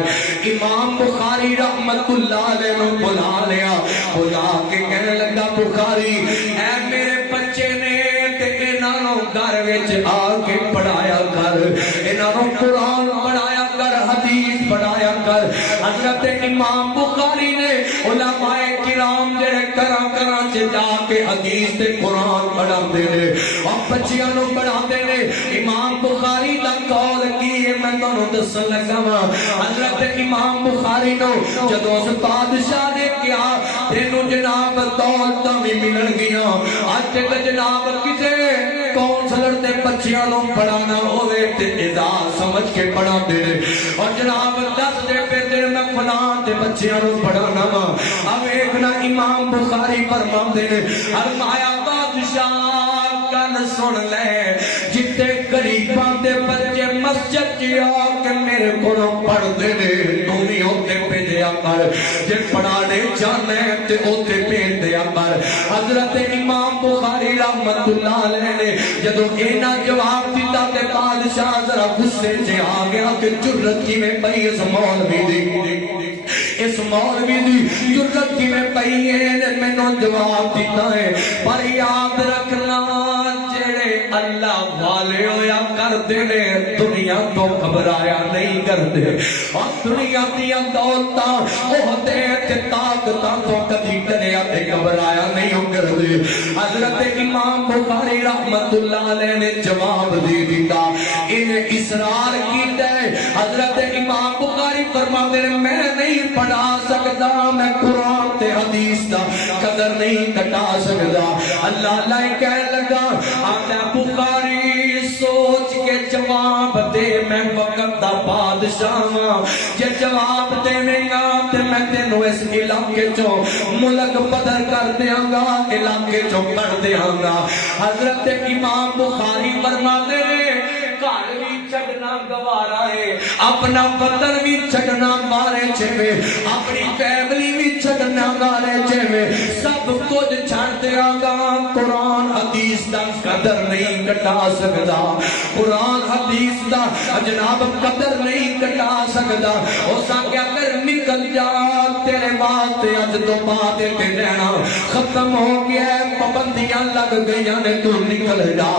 امام بخاری رحمت اللہ علیہ نے بلا لیا، بلا کے کہنے لگا بخاری اے میرے بچے نے گھر وچ آ کے پڑھایا کر، انہوں قرآن پڑھایا کر، حدیث پڑھایا کر۔ حضرت امام بخاری نے علماء کرام جڑے کراں جا کے حدیث تے قرآن پڑھا دے نے اور بچیاں نو پڑھا دے نے۔ امام بخاری دا قول کی ہے میں تانوں دسن لگا وا۔ حضرت امام بخاری نو جدوں اس بادشاہ نے کہا تینوں جناب دولتاں وی ملن گیاں، اج تک جناب کسے کونسلر تے بچیاں نو پڑھانا ہوئے تے اعزاز سمجھ کے پڑھا دے اور جناب دس دے پہ دے میں فلان تے بچیاں نو پڑھانا وا۔ اب ایکنا امام بخاری فرما دے فرمایا بادشاہ کن سن لے جتے غریباں دے بچے مسجد جا کے میرے کولوں پڑھ دے نے تو بھی اوتے بھیجیا کر، جے پڑھانے جانے تے اوتے بھیج دیا کر۔ حضرت امام بخاری رحمت اللہ علیہ نے جدو اینا جواب دیتا تے بادشاہ ذرا غصے سے آ گیا کہ جرت کی میں پئی اس مولوی دی، اس مولوی دی جرت کی میں پئی ہے میں نو جواب دیتا ہے، پر یاد رکھنا جڑے اللہ والے ہویا کردے نے دنیا تو گھبرایا نہیں کردے اور دنیا دیا دولتاں عہدے تے طاقتاں تو کبھی ڈریا تے گھبرایا نہیں کردے۔ حضرت امام بخاری رحمت اللہ علیہ نے جواب دے دیتا، انہیں اصرار کیتا ہے۔ حضرت امام بخاری فرماتے ہیں میں نہیں پڑھا سکتا، میں قرآن تے حدیث دا قدر نہیں کٹا سکتا۔ اللہ اللہ کہہ لگا آتا بخاری سوچ کے جواب دے، میں وقت دا بادشاہ ہاں، جے جواب دینے گا تے میں تینوں اس علاقے چوں ملک بدر کر دیاں گا، علاقے چوں کر دیاں گا۔ حضرت امام بخاری فرماتے ہیں گھر بھی چھڑنا گوارا ہے، اپنا وطن بھی چھڑنا مارے چھوے، اپنی فیملی بھی چھڑنا مارے چھوے، سب کچھ چھڑ دیا گا، قرآن حدیث دا قدر نہیں کٹا سکتا، قرآن حدیث دا جناب قدر نہیں کٹا سکتا۔ ہو سکیا کر نکل جا تیرے واسطے اج تو بعد تے رہنا ختم ہو گیا، پابندیاں لگ گئیاں نے تو نکل جا۔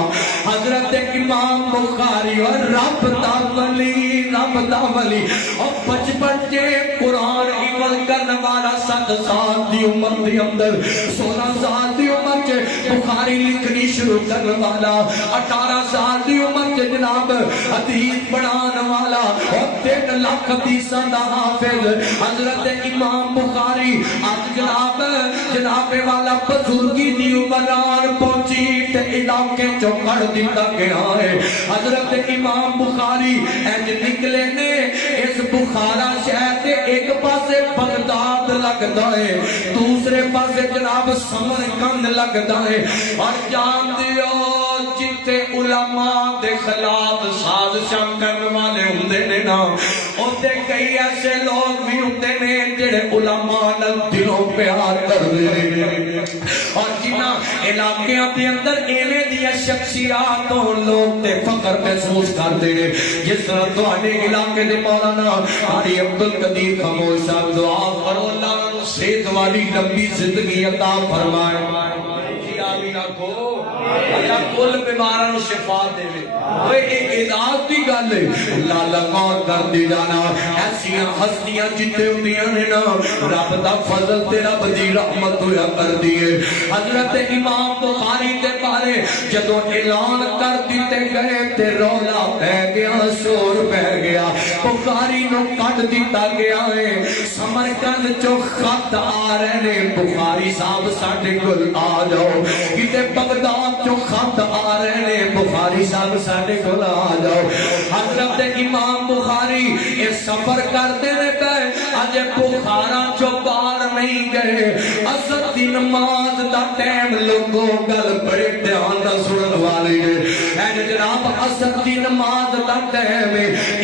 حضرت امام بخاری اور رب دا ولی، رب دا ولی اور بچپن کے قرآن حفظ کرنے والا 7 سال دی عمر دی اندر 16 سال دی عمر کے بخاری لکھنی شروع کرنے والا، 18 سال دی عمر کے جناب حدیث پڑھانے والا اور 3 لاکھ حدیثاں دا حافظ حضرت امام بخاری آج جناب والا بزرگی دی عمران پہنچی تے علاقے چو کر دیتا گیا ہے۔ حضرت امام بخاری ایج نکلے نے اس بخارا شہر کے ایک پاسے بغداد لگتا ہے، دوسرے پاسے جناب سمرقند لگتا ہے، اور جان دیو جتے علماء دے خلاف سازشاں کرنے والے ہوندے نے نا، اوتے کئی ایسے لوگ بھی ہوندے نے جڑے علماء نال دلوں پیار کردے نے۔ اور جنہ علاقیاں دے اندر ایویں دیا شخصیات ہون لوگ تے فخر محسوس کرتے ہیں جس طرح تواڈے علاقے دے مولانا قاری عبد القدیر خاموش صاحب دعا کرو اللہ انہوں صحت والی لمبی زندگی عطا فرمائے جی آمین آکھو اللہ کل بیماراں نوں شفا دے اوے ایک اعزاز دی گل ہے اللہ لغور کر دی جانا ایسیاں ہستیاں جتے ہوندیاں نے نا رب دا فضل تے رب دی رحمت ہویا کر دی ہے حضرت امام بخاری دے بارے جدوں اعلان کر دیتے گئے تے رولا پہ گیا شور پہ گیا بخاری نو کٹ دیتا گیا ہے سمرقند چو خط آ رہے نے بخاری صاحب ساڈے کول آ جاؤ کتے بغداد چو خط آ رہے نے بخاری صاحب ساڈے کول آ جاؤ حضرت امام بخاری یہ سفر کرتے رہتا ہے اج بخارا چو باہر نہیں گئے اثر دی نماز دا ٹائم لوگوں گل بڑے دھیان دا سنن والے ہیں جناب اثر دی نماز دا ٹائم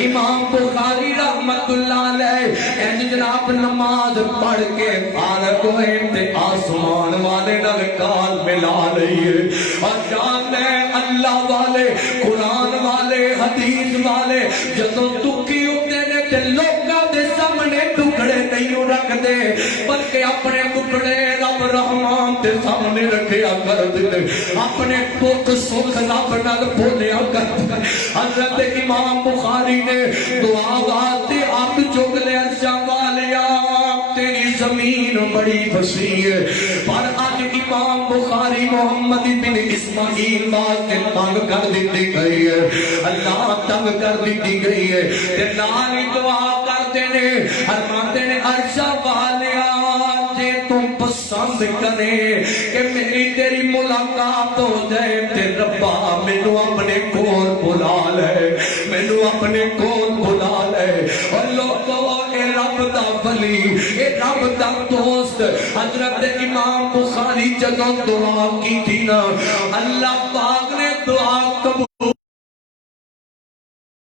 امام بخاری رحمت اللہ علیہ جناب نماز پڑھ کے فارغ ہوئے تے آسمان والے نال کال ملا لئیے اور جان ہے اللہ والے قرآن والے حدیث والے جدوں دکھی ہوتے نے تے لوگاں دے سامنے ٹکڑے نہیں رکھ دے بلکہ اپنے ٹکڑے رب رحمان دے سامنے رکھیا کر دے اپنے دکھ سکھ رب نال بولیا کر دے حضرت امام بخاری نے دعا واسطے آپ چک لے عرشا والیا تیری زمین بڑی وسیع ہے پر آج امام بخاری محمد بن اسماعیل واسطے تنگ کر دیتی گئی ہے اللہ تنگ کر دیتی گئی ہے تے نال ہی دعا کرتے نے فرماتے نے عرشا والیا جے تم پسند کرے کہ میری تیری ملاقات ہو جائے تے ربا مینوں اپنے کول بلا لے مینوں اپنے کول بلا لے اور لوگوں اے رب دا ولی اے رب دا دوست حضرت امام بخاری جدوں دعا کی تھی نا اللہ پاک نے دعا قبول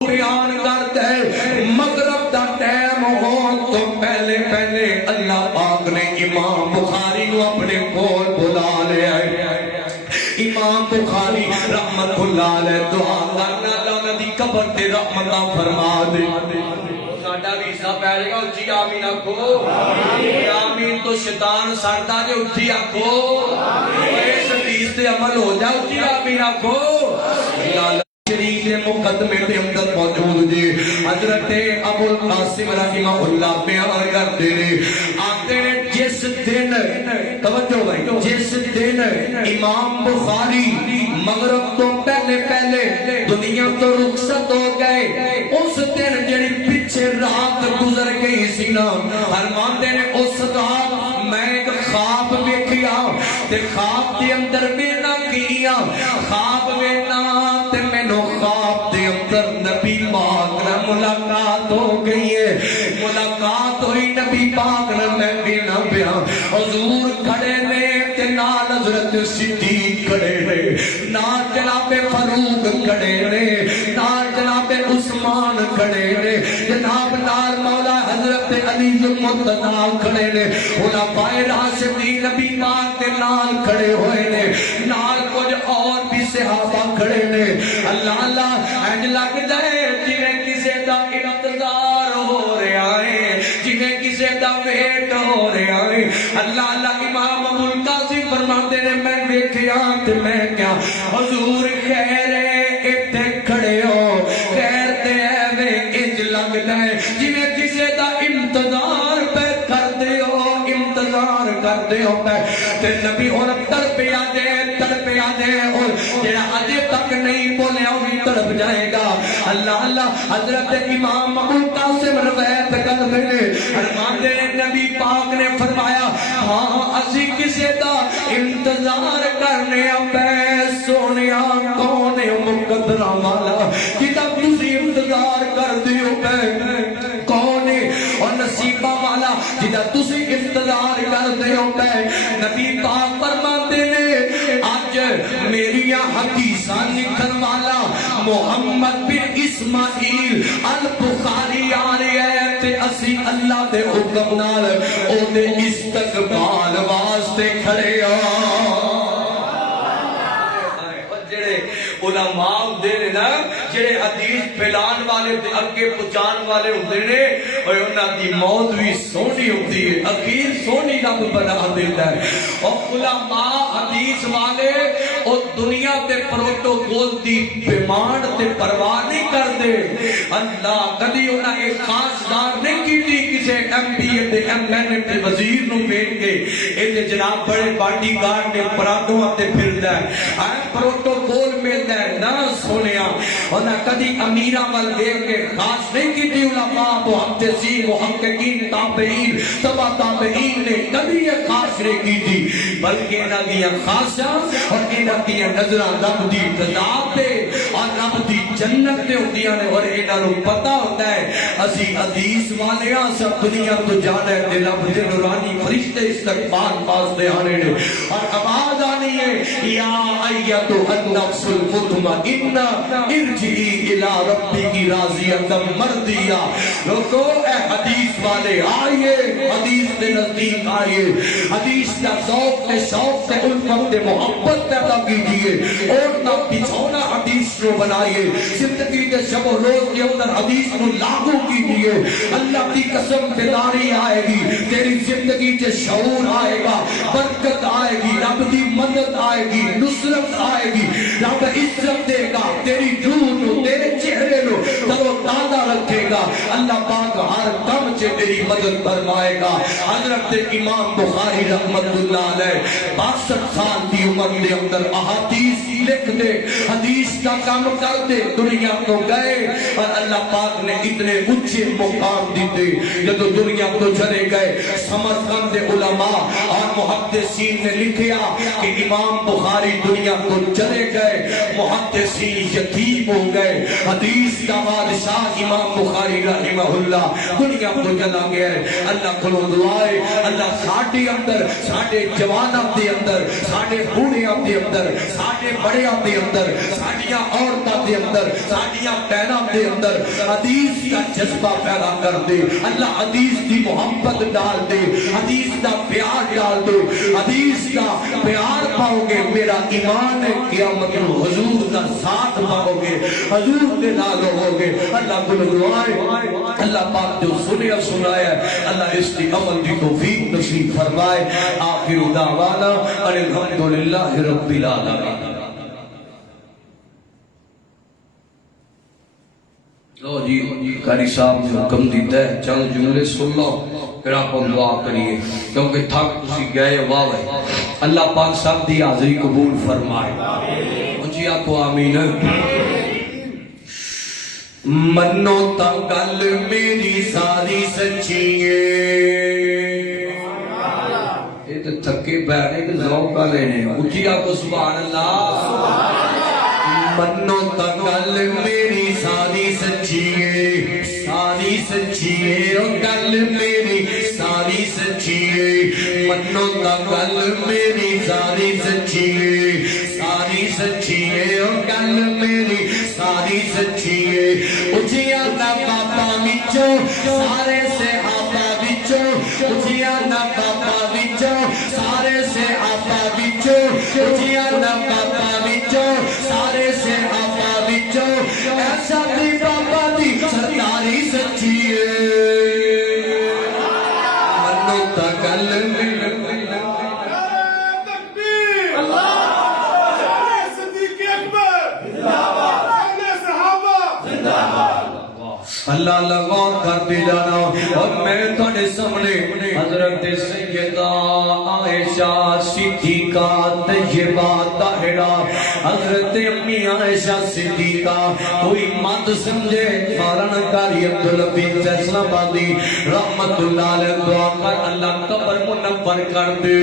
بیان کرتا ہے مغرب دا ٹائم ہون تو پہلے پہلے اللہ پاک نے امام بخاری نو اپنے کول بلا لیا امام بخاری رحمت اللہ علیہ دعا کرنا اللہ دی قبر تے رحمت فرما دے ساڈا ویزا پہ جائے گا اچھی آمین آکھو آمین تو شیطان سڑتا جے اچھی آکھو اس حدیث تے عمل ہو جائے اچھی آمین آکھو شریف مقدمے دے اندر موجود جی حضرت ابو القاسم رحمہ اللہ بیان کرتے ہیں آتے ہیں جس دن توجہ بھائی جس دن امام بخاری مغرب تو پہلے پہلے دنیا تو رخصت ہو گئے اس دن جڑی پیچھے رات گزر گئی سی نا فرماتے ہیں اس رات میں ایک خواب دیکھیا تے خواب دے اندر مینا کیا خواب مینا تے مینوں خواب دے اندر نبی پاک نال ملاقات ہو گئی ہے ملاقات ہوئی نبی پاک نال میں بینا پیا حضور کھڑے نے تے نال حضرت صدیق کھڑے نے نال جناب فاروق کھڑے نے نال جناب عثمان کھڑے نے جناب نال مولا حضرت علی المرتضی کھڑے نے خلفائے راشدین نبی پاک کے نال کھڑے ہوئے نے نال کچھ اور بھی صحابہ کھڑے نے اللہ اللہ انج لگدا ہے جویں کسے دا انتظار ہو رہا ہے جویں کسے دا ویٹ ہو رہا ہے اللہ اللہ امام ابو القاسم فرماتے نے میں ویکھیا تے میں کیا حضور خیر ہے ایتھے کھڑے ہو خیر تے ایویں انج لگدا ہے جویں کسے دا انتظار پہ کردے ہو انتظار کردے ہو تے نبی اور تڑپیا دے اور جڑا اجے تک نہیں بولیا وہی تڑپ جائے گا اللہ اللہ حضرت امام ابو القاسم روایت کرتے ہیں فرماتے ہیں نبی پاک نے فرمایا ہاں اسی کسے دا انتظار کرنے پے سونیا کون ہے مقدرہ والا جدا تسی انتظار کر دیو پے کون ہے اور نصیبہ والا جدا تسی انتظار کر دیو پے نبی پاک فرماتے ہیں آج میری حدیثاں لکھن والا محمد بن اسماعیل البخاری آ رہے ہیں تے اسی اللہ دے حکم نال او دے استقبال واسطے کھڑے ہو جڑے حدیث پھیلان والے تے اگے پہنچان والے ہوندے نے اور انہاں دی موت بھی سونی ہوندی ہے اخیر سونی رب بنا دیتا ہے اور علماء حدیث والے اور دنیا تے پروٹوکول دی بیمانڈ تے پرواہ نہیں کردے اللہ کدی انہاں ایک خاص دار نہیں کیتی کسے ایم پی اے تے ایم این اے تے وزیر نو بھیج کے اے تے جناب بڑے باڈی گارڈ نے پرادوں تے پھردا ہے پروٹوکول ملدا ہے نہ سونیا انہاں کدی امیراں ول دیکھ کے خاص نہیں کیتی علماء محدثین محققین تابعین تبع تابعین نے کبھی یہ خاص نہیں کیتی بلکہ انہاں دیاں خاصاں اور انہاں دیاں نظراں رب دی رضا تے اور رب دی جنت تے ہوندیاں نے اور انہاں نوں پتہ ہوندا ہے اسی حدیث والیاں سب دنیا تو جانا ہے تے رب دے نورانی فرشتے استقبال واسطے آنے نے اور آواز آنی ہے یا ایتھا النفس المطمئنہ ارجعی الی ربک راضیۃ مرضیہ لوگو اے حدیث والے آئیے حدیث کے نزدیک آئیے حدیث کا ذوق تے شوق تے الفت تے محبت پیدا کیجئے اور نہ بچھونا حدیث کو بنائیے زندگی کے شب و روز کے اندر حدیث کو لاگو کیجئے اللہ کی قسم بیداری آئے گی تیری زندگی کے شعور آئے گا برکت آئے گی رب دی مدد آئے گی نصرت آئے گی رب عزت دے گا تیری روح نو تیرے چہرے نو ترو تازہ رکھے گا اللہ پاک ہر کم سے تیری مدد فرمائے گا حضرت امام بخاری رحمت اللہ علیہ 62 سال کی عمر کے اندر احادیث لکھ دے حدیث کا کام کر دے دنیا کو گئے اور اللہ پاک نے اتنے اونچے مقام دیتے جب دنیا کو چلے گئے سمرقند علماء اور محدثین نے لکھیا کہ امام بخاری دنیا کو چلے گئے محدثین یتیم ہو گئے حدیث کا بادشاہ امام بخاری رحمہ اللہ دنیا کو چلا گیا ہے اللہ کو دعائے اللہ ساڈے اندر ساڈے جواناں دے اندر ساڈے بوڑھیاں دے اندر ساڈے بڑیاں دے اندر ساڈیاں عورتاں دے اندر ساڈیاں بہناں دے اندر حدیث کا جذبہ پیدا کر دے اللہ حدیث کی محبت ڈال دے حدیث کا پیار ڈال دے حدیث کا پیار پاؤ گے میرا ایمان ہے قیامت میں حضور کا ساتھ پاؤ گے حضور کے نال ہو گے اللہ کو دعائے اللہ پاک جو سنے اور سنایا ہے اللہ اس کی عمل کی توفیق نصیب فرمائے آخر دعوانا الحمدللہ رب العالمین لو جی قاری صاحب نے حکم دیتا ہے چند جملے سن لو پھر آپ ہم دعا کریے کیونکہ تھک تسی گئے واہ اللہ پاک سب دی حاضری قبول فرمائے جی آپ کو آمین منو تا گل میری ساری سچی یہ تو تھکے پہنے کہ ذوق والے نے اٹھی آپ کو سبحان اللہ منو تا گل میری ساری سچی ہے ساری سچی ہے او گل میری ساری سچی ہے منو تا گل میری ساری سچی ہے ساری سچی ہے او گل میری ساری سچی ہے اٹھیا نہ بابا وچوں سارے سے آپا وچوں اٹھیا نہ بابا وچوں سارے سے آپا وچوں اٹھیا نہ بابا وچوں سارے سے آپا وچوں ایسا دی بابا دی سرکاری سچی ہے منو تا گل میری اللہ اللہ غور کر دے جانا اور میں تھوڑے سامنے حضرت سیدہ عائشہ صدیقہ طیبہ طاہرہ حضرت امی عائشہ صدیقہ کوئی مت سمجھے فارن کاری عبدالحفیظ فیصلہ بادی رحمت اللہ علیہ دعا کر اللہ قبر منور کر دے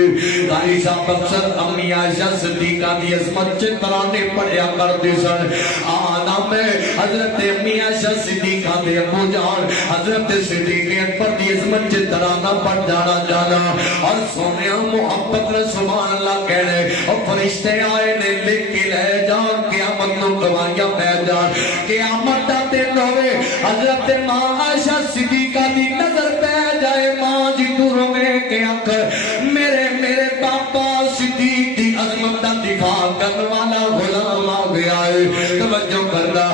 کاری صاحب اکثر امی عائشہ صدیقہ دی عظمت چترانے پڑھیا کر دے سن آنا میں حضرت امی عائشہ صدیقہ دے ابو جان حضرت صدیق اکبر دی عظمت سے ترانہ پڑھ جانا اور سونیا محبت نے سبحان اللہ کہنے اور فرشتے آئے نے لکھ کے لے جان قیامت نو گواہیاں پہ جان قیامت دا دن ہوئے حضرت ماں عائشہ صدیقہ دی نظر پہ جائے ماں جی تو روے کہ آخر میرے پاپا صدیق دی عظمت دا دفاع کرنے والا غلام آ گیا ہے توجہ کرنا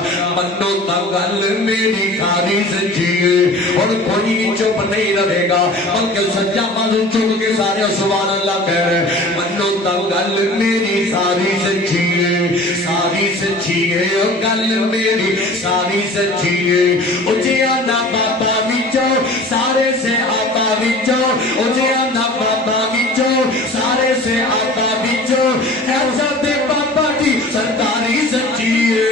منو تا گل میری ساری سچی ہے اور کوئی چپ نہیں رہے گا بلکہ سچا بازو چپ کے سارے سبحان اللہ کہہ رہے منو تا گل میری ساری سچی ہے ساری سچی ہے گل میری ساری سچی ہے اجیا نہ بابا وچو سارے سے آقا وچو اجیا نہ بابا وچو سارے سے آقا وچو ایسا دے بابا دی سرکاری سچی ہے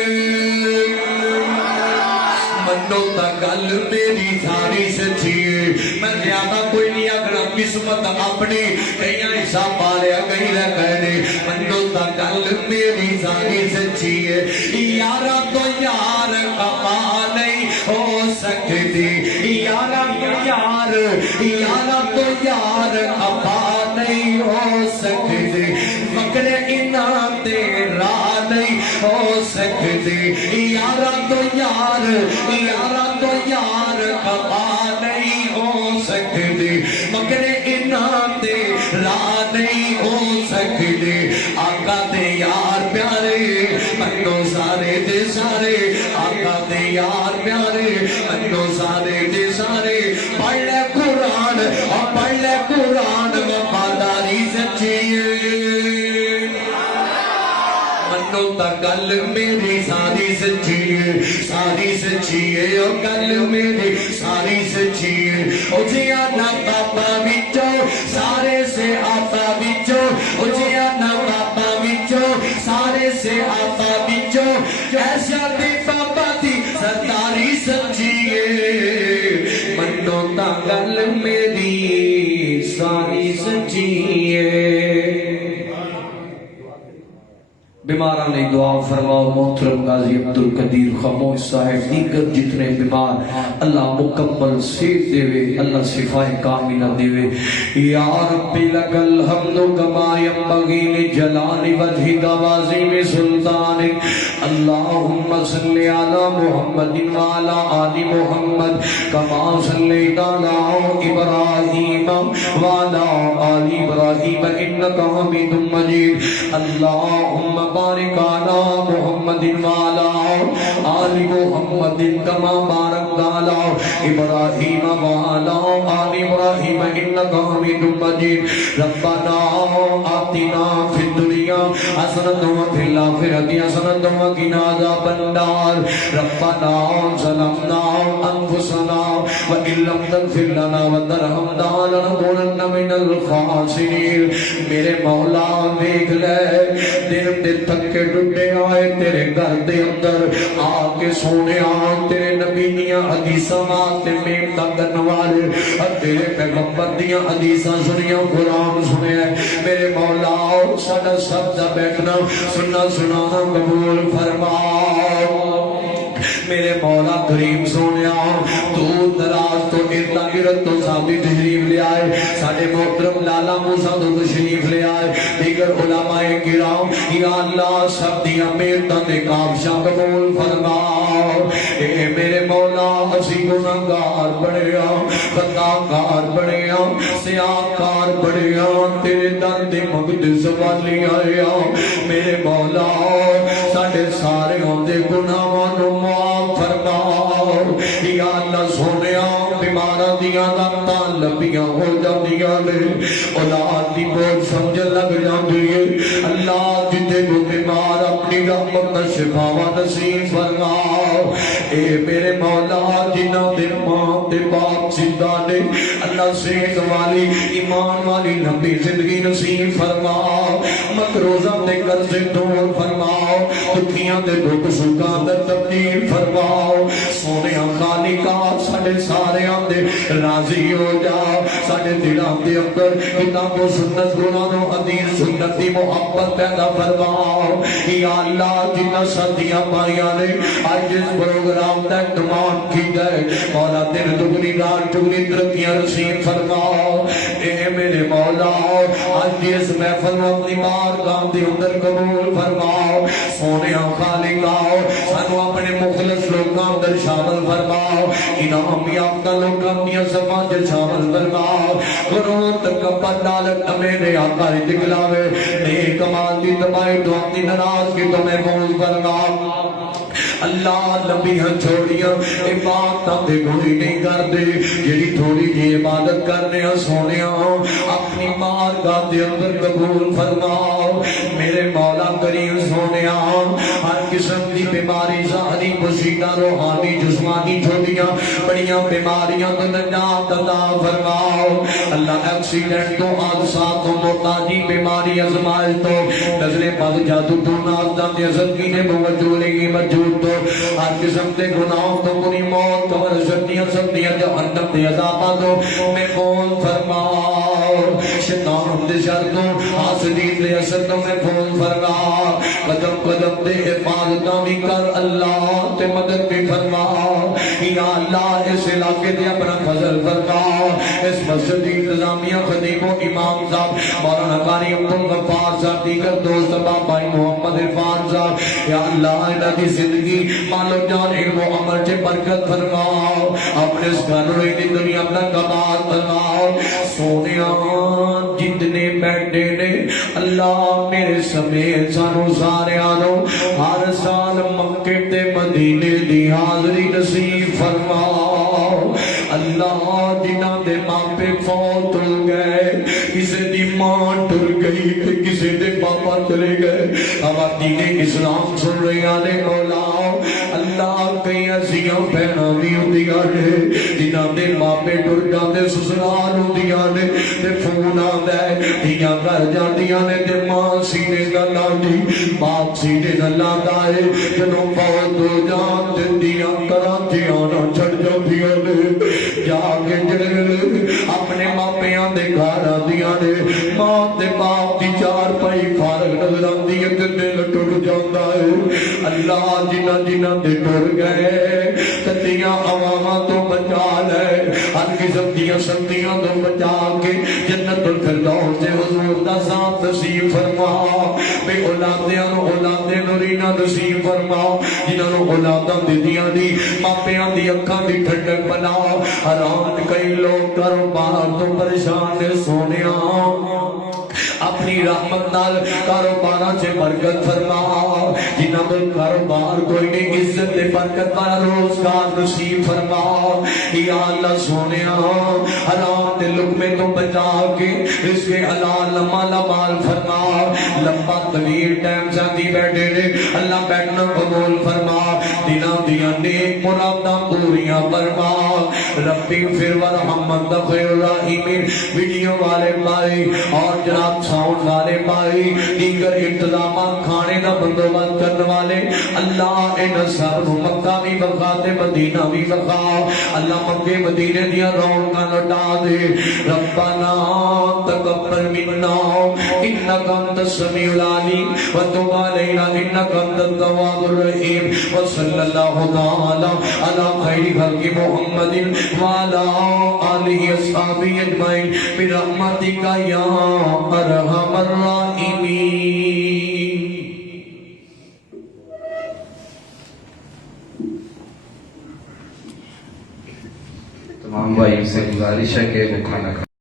منو تا گل میری ساری سچی ہے میں زیادہ کوئی نہیں اگر قسمت اپنی کہیں ایسا پالیا کہیں نہ کہنے منو تا گل میری ساری سچی ہے یارا تو یار خفا نہیں ہو سکتی یارا تو یار تو یار خفا نہیں ہو سکتی مگر انہاں تیرا نہیں ہو سکتی یارا تو یار خفا نہیں ہو سکتی مگر انہاں تیرا نہیں ہو سکتی آقا دے یار پیارے منو سارے دے سارے آقا دے یار پیارے منو سارے دے سارے پڑھ لے قرآن اور پڑھ لے قرآن وفاداری سچی منو تا گل میری ساری سچی ہے ساری سچی ہے او گل میری ساری سچی ہے او جیا نہ بابا وچو سارے سے آقا وچو او جیا نہ بابا وچو سارے سے آقا وچو ایسا دی بابا دی سرداری سچی ہے منو تا گل میری ساری سچی ہے بیماران نے دعا فرماؤ محترم غازی عبدالقدیر خاموش صاحب دیگر جتنے بیمار اللہ مکمل صحت دے وے اللہ شفائے کاملہ دے وے یا ربی لک الحمد کما ینبغی لجلال وجہک وعظیم سلطانک اللہم صلی علی محمد وعلی آل محمد کما صلیت علی ابراہیم وعلی آل ابراہیم انک حمید مجید اللہم بارک علی محمد وعلی آل محمد کما بارکت علی ابراہیم وعلی آل ابراہیم انک حمید مجید ربنا آتنا فی الدنیا حسنۃ وفی الآخرۃ حسنۃ وقنا عذاب النار ربنا ظلمنا انفسنا وان لم تغفر لنا وترحمنا لنکونن من الخاسرین میرے مولا دیکھ لے دن تھکے ٹوٹے آئے تیرے گھر دے اندر آ کے سونے تیرے نبی دیاں حدیثاں تے محنت کرن والے تیرے پیغمبر دیاں حدیثاں سنیاں قرآن سنیا میرے مولا ساڈا سب دا بیٹھنا سننا سنانا قبول فرما میرے مولا کریم سونیا دور دراز تو ارد گرد تو سامنے تشریف لے آئے ساڈے محترم لالا موسیٰ تو تشریف لے آئے دیگر علماء کرام یا اللہ سب دیا محنتاں دے کابشاں قبول فرماؤ اے میرے مولا اسی گناہگار بڑے خطاکار بڑے سیاہکار بڑے تیرے در دے مقدس والی آئے میرے مولا ساڈے سارے ہوندے گناہاں نو معاف فرماؤ یا اللہ سونیا بیماراں دیاں لتاں لمبیاں ہو جاندیاں نے اولاد دی بوجھ سمجھ لگ جاندی ہے اللہ جتے کو بیمار اپنی رحمت کا شفاواں نصیب فرماؤ اے میرے مولا جنہاں دے ماں تے باپ زندہ نے اللہ صحت والی ایمان والی لمبی زندگی نصیب فرماؤ مقروضاں تے قرض دور فرماؤ دکھیاں دے دکھ سکھاں تے تبدیل فرماؤ سونے خالقا ساڈے سارے دے راضی ہو جا ساڈے دلاں دے اندر کتاب و سنت قرآن و حدیث سنت دی محبت پیدا فرماؤ یا اللہ جنہ صدیاں پائیاں نے آج اس پروگرام دا اہتمام کی گئے مولا تیرے دگنی رات دگنی ترقیاں نصیب فرماؤ اے میرے مولا آج اس محفل میں اپنی بارگاہ دے اندر قبول فرماؤ سونے خالقا سانو اپنے مخلص لوگاں اندر شامل فرماؤ انعام یافتہ لوگاں اپنی صفاں دے شامل فرماؤ قرون تکبر دالت میرے آقا دکھلاوے نیک مال دی تباہی تو اپنی ناراض کی تمہیں محفوظ فرماؤ اللہ لمبیاں چھوڑیاں عبادتاں تے کوئی نہیں کردے جیڑی تھوڑی جی عبادت کرنے سونیا اپنی بارگاہ دے اندر قبول فرماؤ میرے مولا کریم سونیا ہر قسم دی بیماری ظاہری پوشیدہ روحانی جسمانی چھوٹیاں بڑیاں بیماریاں تو نجات عطا فرماؤ اللہ ایکسیڈنٹ تو حادثات تو محتاجی بیماری ازمائش تو نظر بد جادو تو نازدان دی زندگی نے موجودگی مجود تو ہر قسم دے گناہوں تو بری موت قبر شدیاں سبدیاں جہنم دے عذاباں تو میں کون فرماؤ شیطان ہم دے شر تو حاسدین دے اثر تو میں کون فرما قدم قدم دے حفاظتاں بھی کر اللہ تے مدد بھی فرما یا اللہ اس علاقے دے اپنا فضل فرما اس مسجد انتظامیہ خطیب و امام صاحب مولانا قاری عبدالغفار صاحب دیگر دوست بابا محمد عرفان صاحب یا اللہ انہاں دی زندگی مال و جان علم و عمل سے برکت فرماؤ اپنے اس گھروں کی دنیا اپنا کمال فرماؤ سونیا جتنے بیٹھے نے اللہ میرے سمیت سانو سارے آنو ہر سال مکے تے مدینے دی حاضری نصیب فرماؤ اللہ جنہ دے ماں پہ فوت ہو گئے کسی دی ماں ٹر گئی کسی دے پاپا چلے گئے اب دین اسلام سن رہے آنے مولا اللہ کئی ایسیاں بہناں بھی ہوندیاں نے جنہاں دے ماں پہ ٹر جاندے سسرال ہوندیاں نے تے فون آندا ہے دھیاں گھر جاندیاں نے تے ماں سینے نال لاندی باپ سینے نال لاندا ہے جدوں فوت ہو جان تے دھیاں کراچیاں نال چھڑ جاندیاں نے جا کے جڑے اپنے ماپیاں دے گھر آندیاں نے ماں تے باپ دی چار پائی فارغ نظر آندی ہے تے دل ٹوٹ جاندا ہے اللہ جنہاں جنہاں دے ٹر گئے کتیاں عواماں تو بچا لے ہر قسم دیاں سختیاں تو بچا کے جنت الفردوس سے حضور دا ساتھ نصیب فرما بے اولادیاں نو اولاد نورینہ نصیب فرما جنہاں نو اولاداں دتیاں دی ماپیاں دی اکھاں دی ٹھنڈک بنا حرام کئی لوگ کاروبار تو پریشان نے سونیا اپنی رحمت نال کاروباراں سے برکت فرما جنہاں کو کاروبار کوئی نہیں عزت دے برکت والا روزگار نصیب فرما یا اللہ سونیا حرام دے لقمے تو بچا کے رزق حلال مالا مال فرما لمبا طویل ٹائم ساتھی بیٹھے نے اللہ بیٹھنا قبول فرما دنوں دیاں نیک مراداں پوریاں فرما ربی پھر ورحمت خیر الرحیمین ویڈیو والے بھائی اور جناب ساؤنڈ والے بھائی دیگر انتظامات کھانے کا بندوبست کرنے والے اللہ ان سب مکہ بھی بخا دے مدینہ بھی بخا اللہ مکے مدینے دیا رونقاں لٹا دے ربنا تقبل منا انک انت السمیع العلیم وتب علینا انک انت التواب الرحیم وصلی اللہ تعالی علی خیر خلق محمد وعلی آلہ اصحابہ اجمعین برحمتک یا ارحم الراحمین. تمام بھائیوں سے گزارش ہے کہ وہ کھانا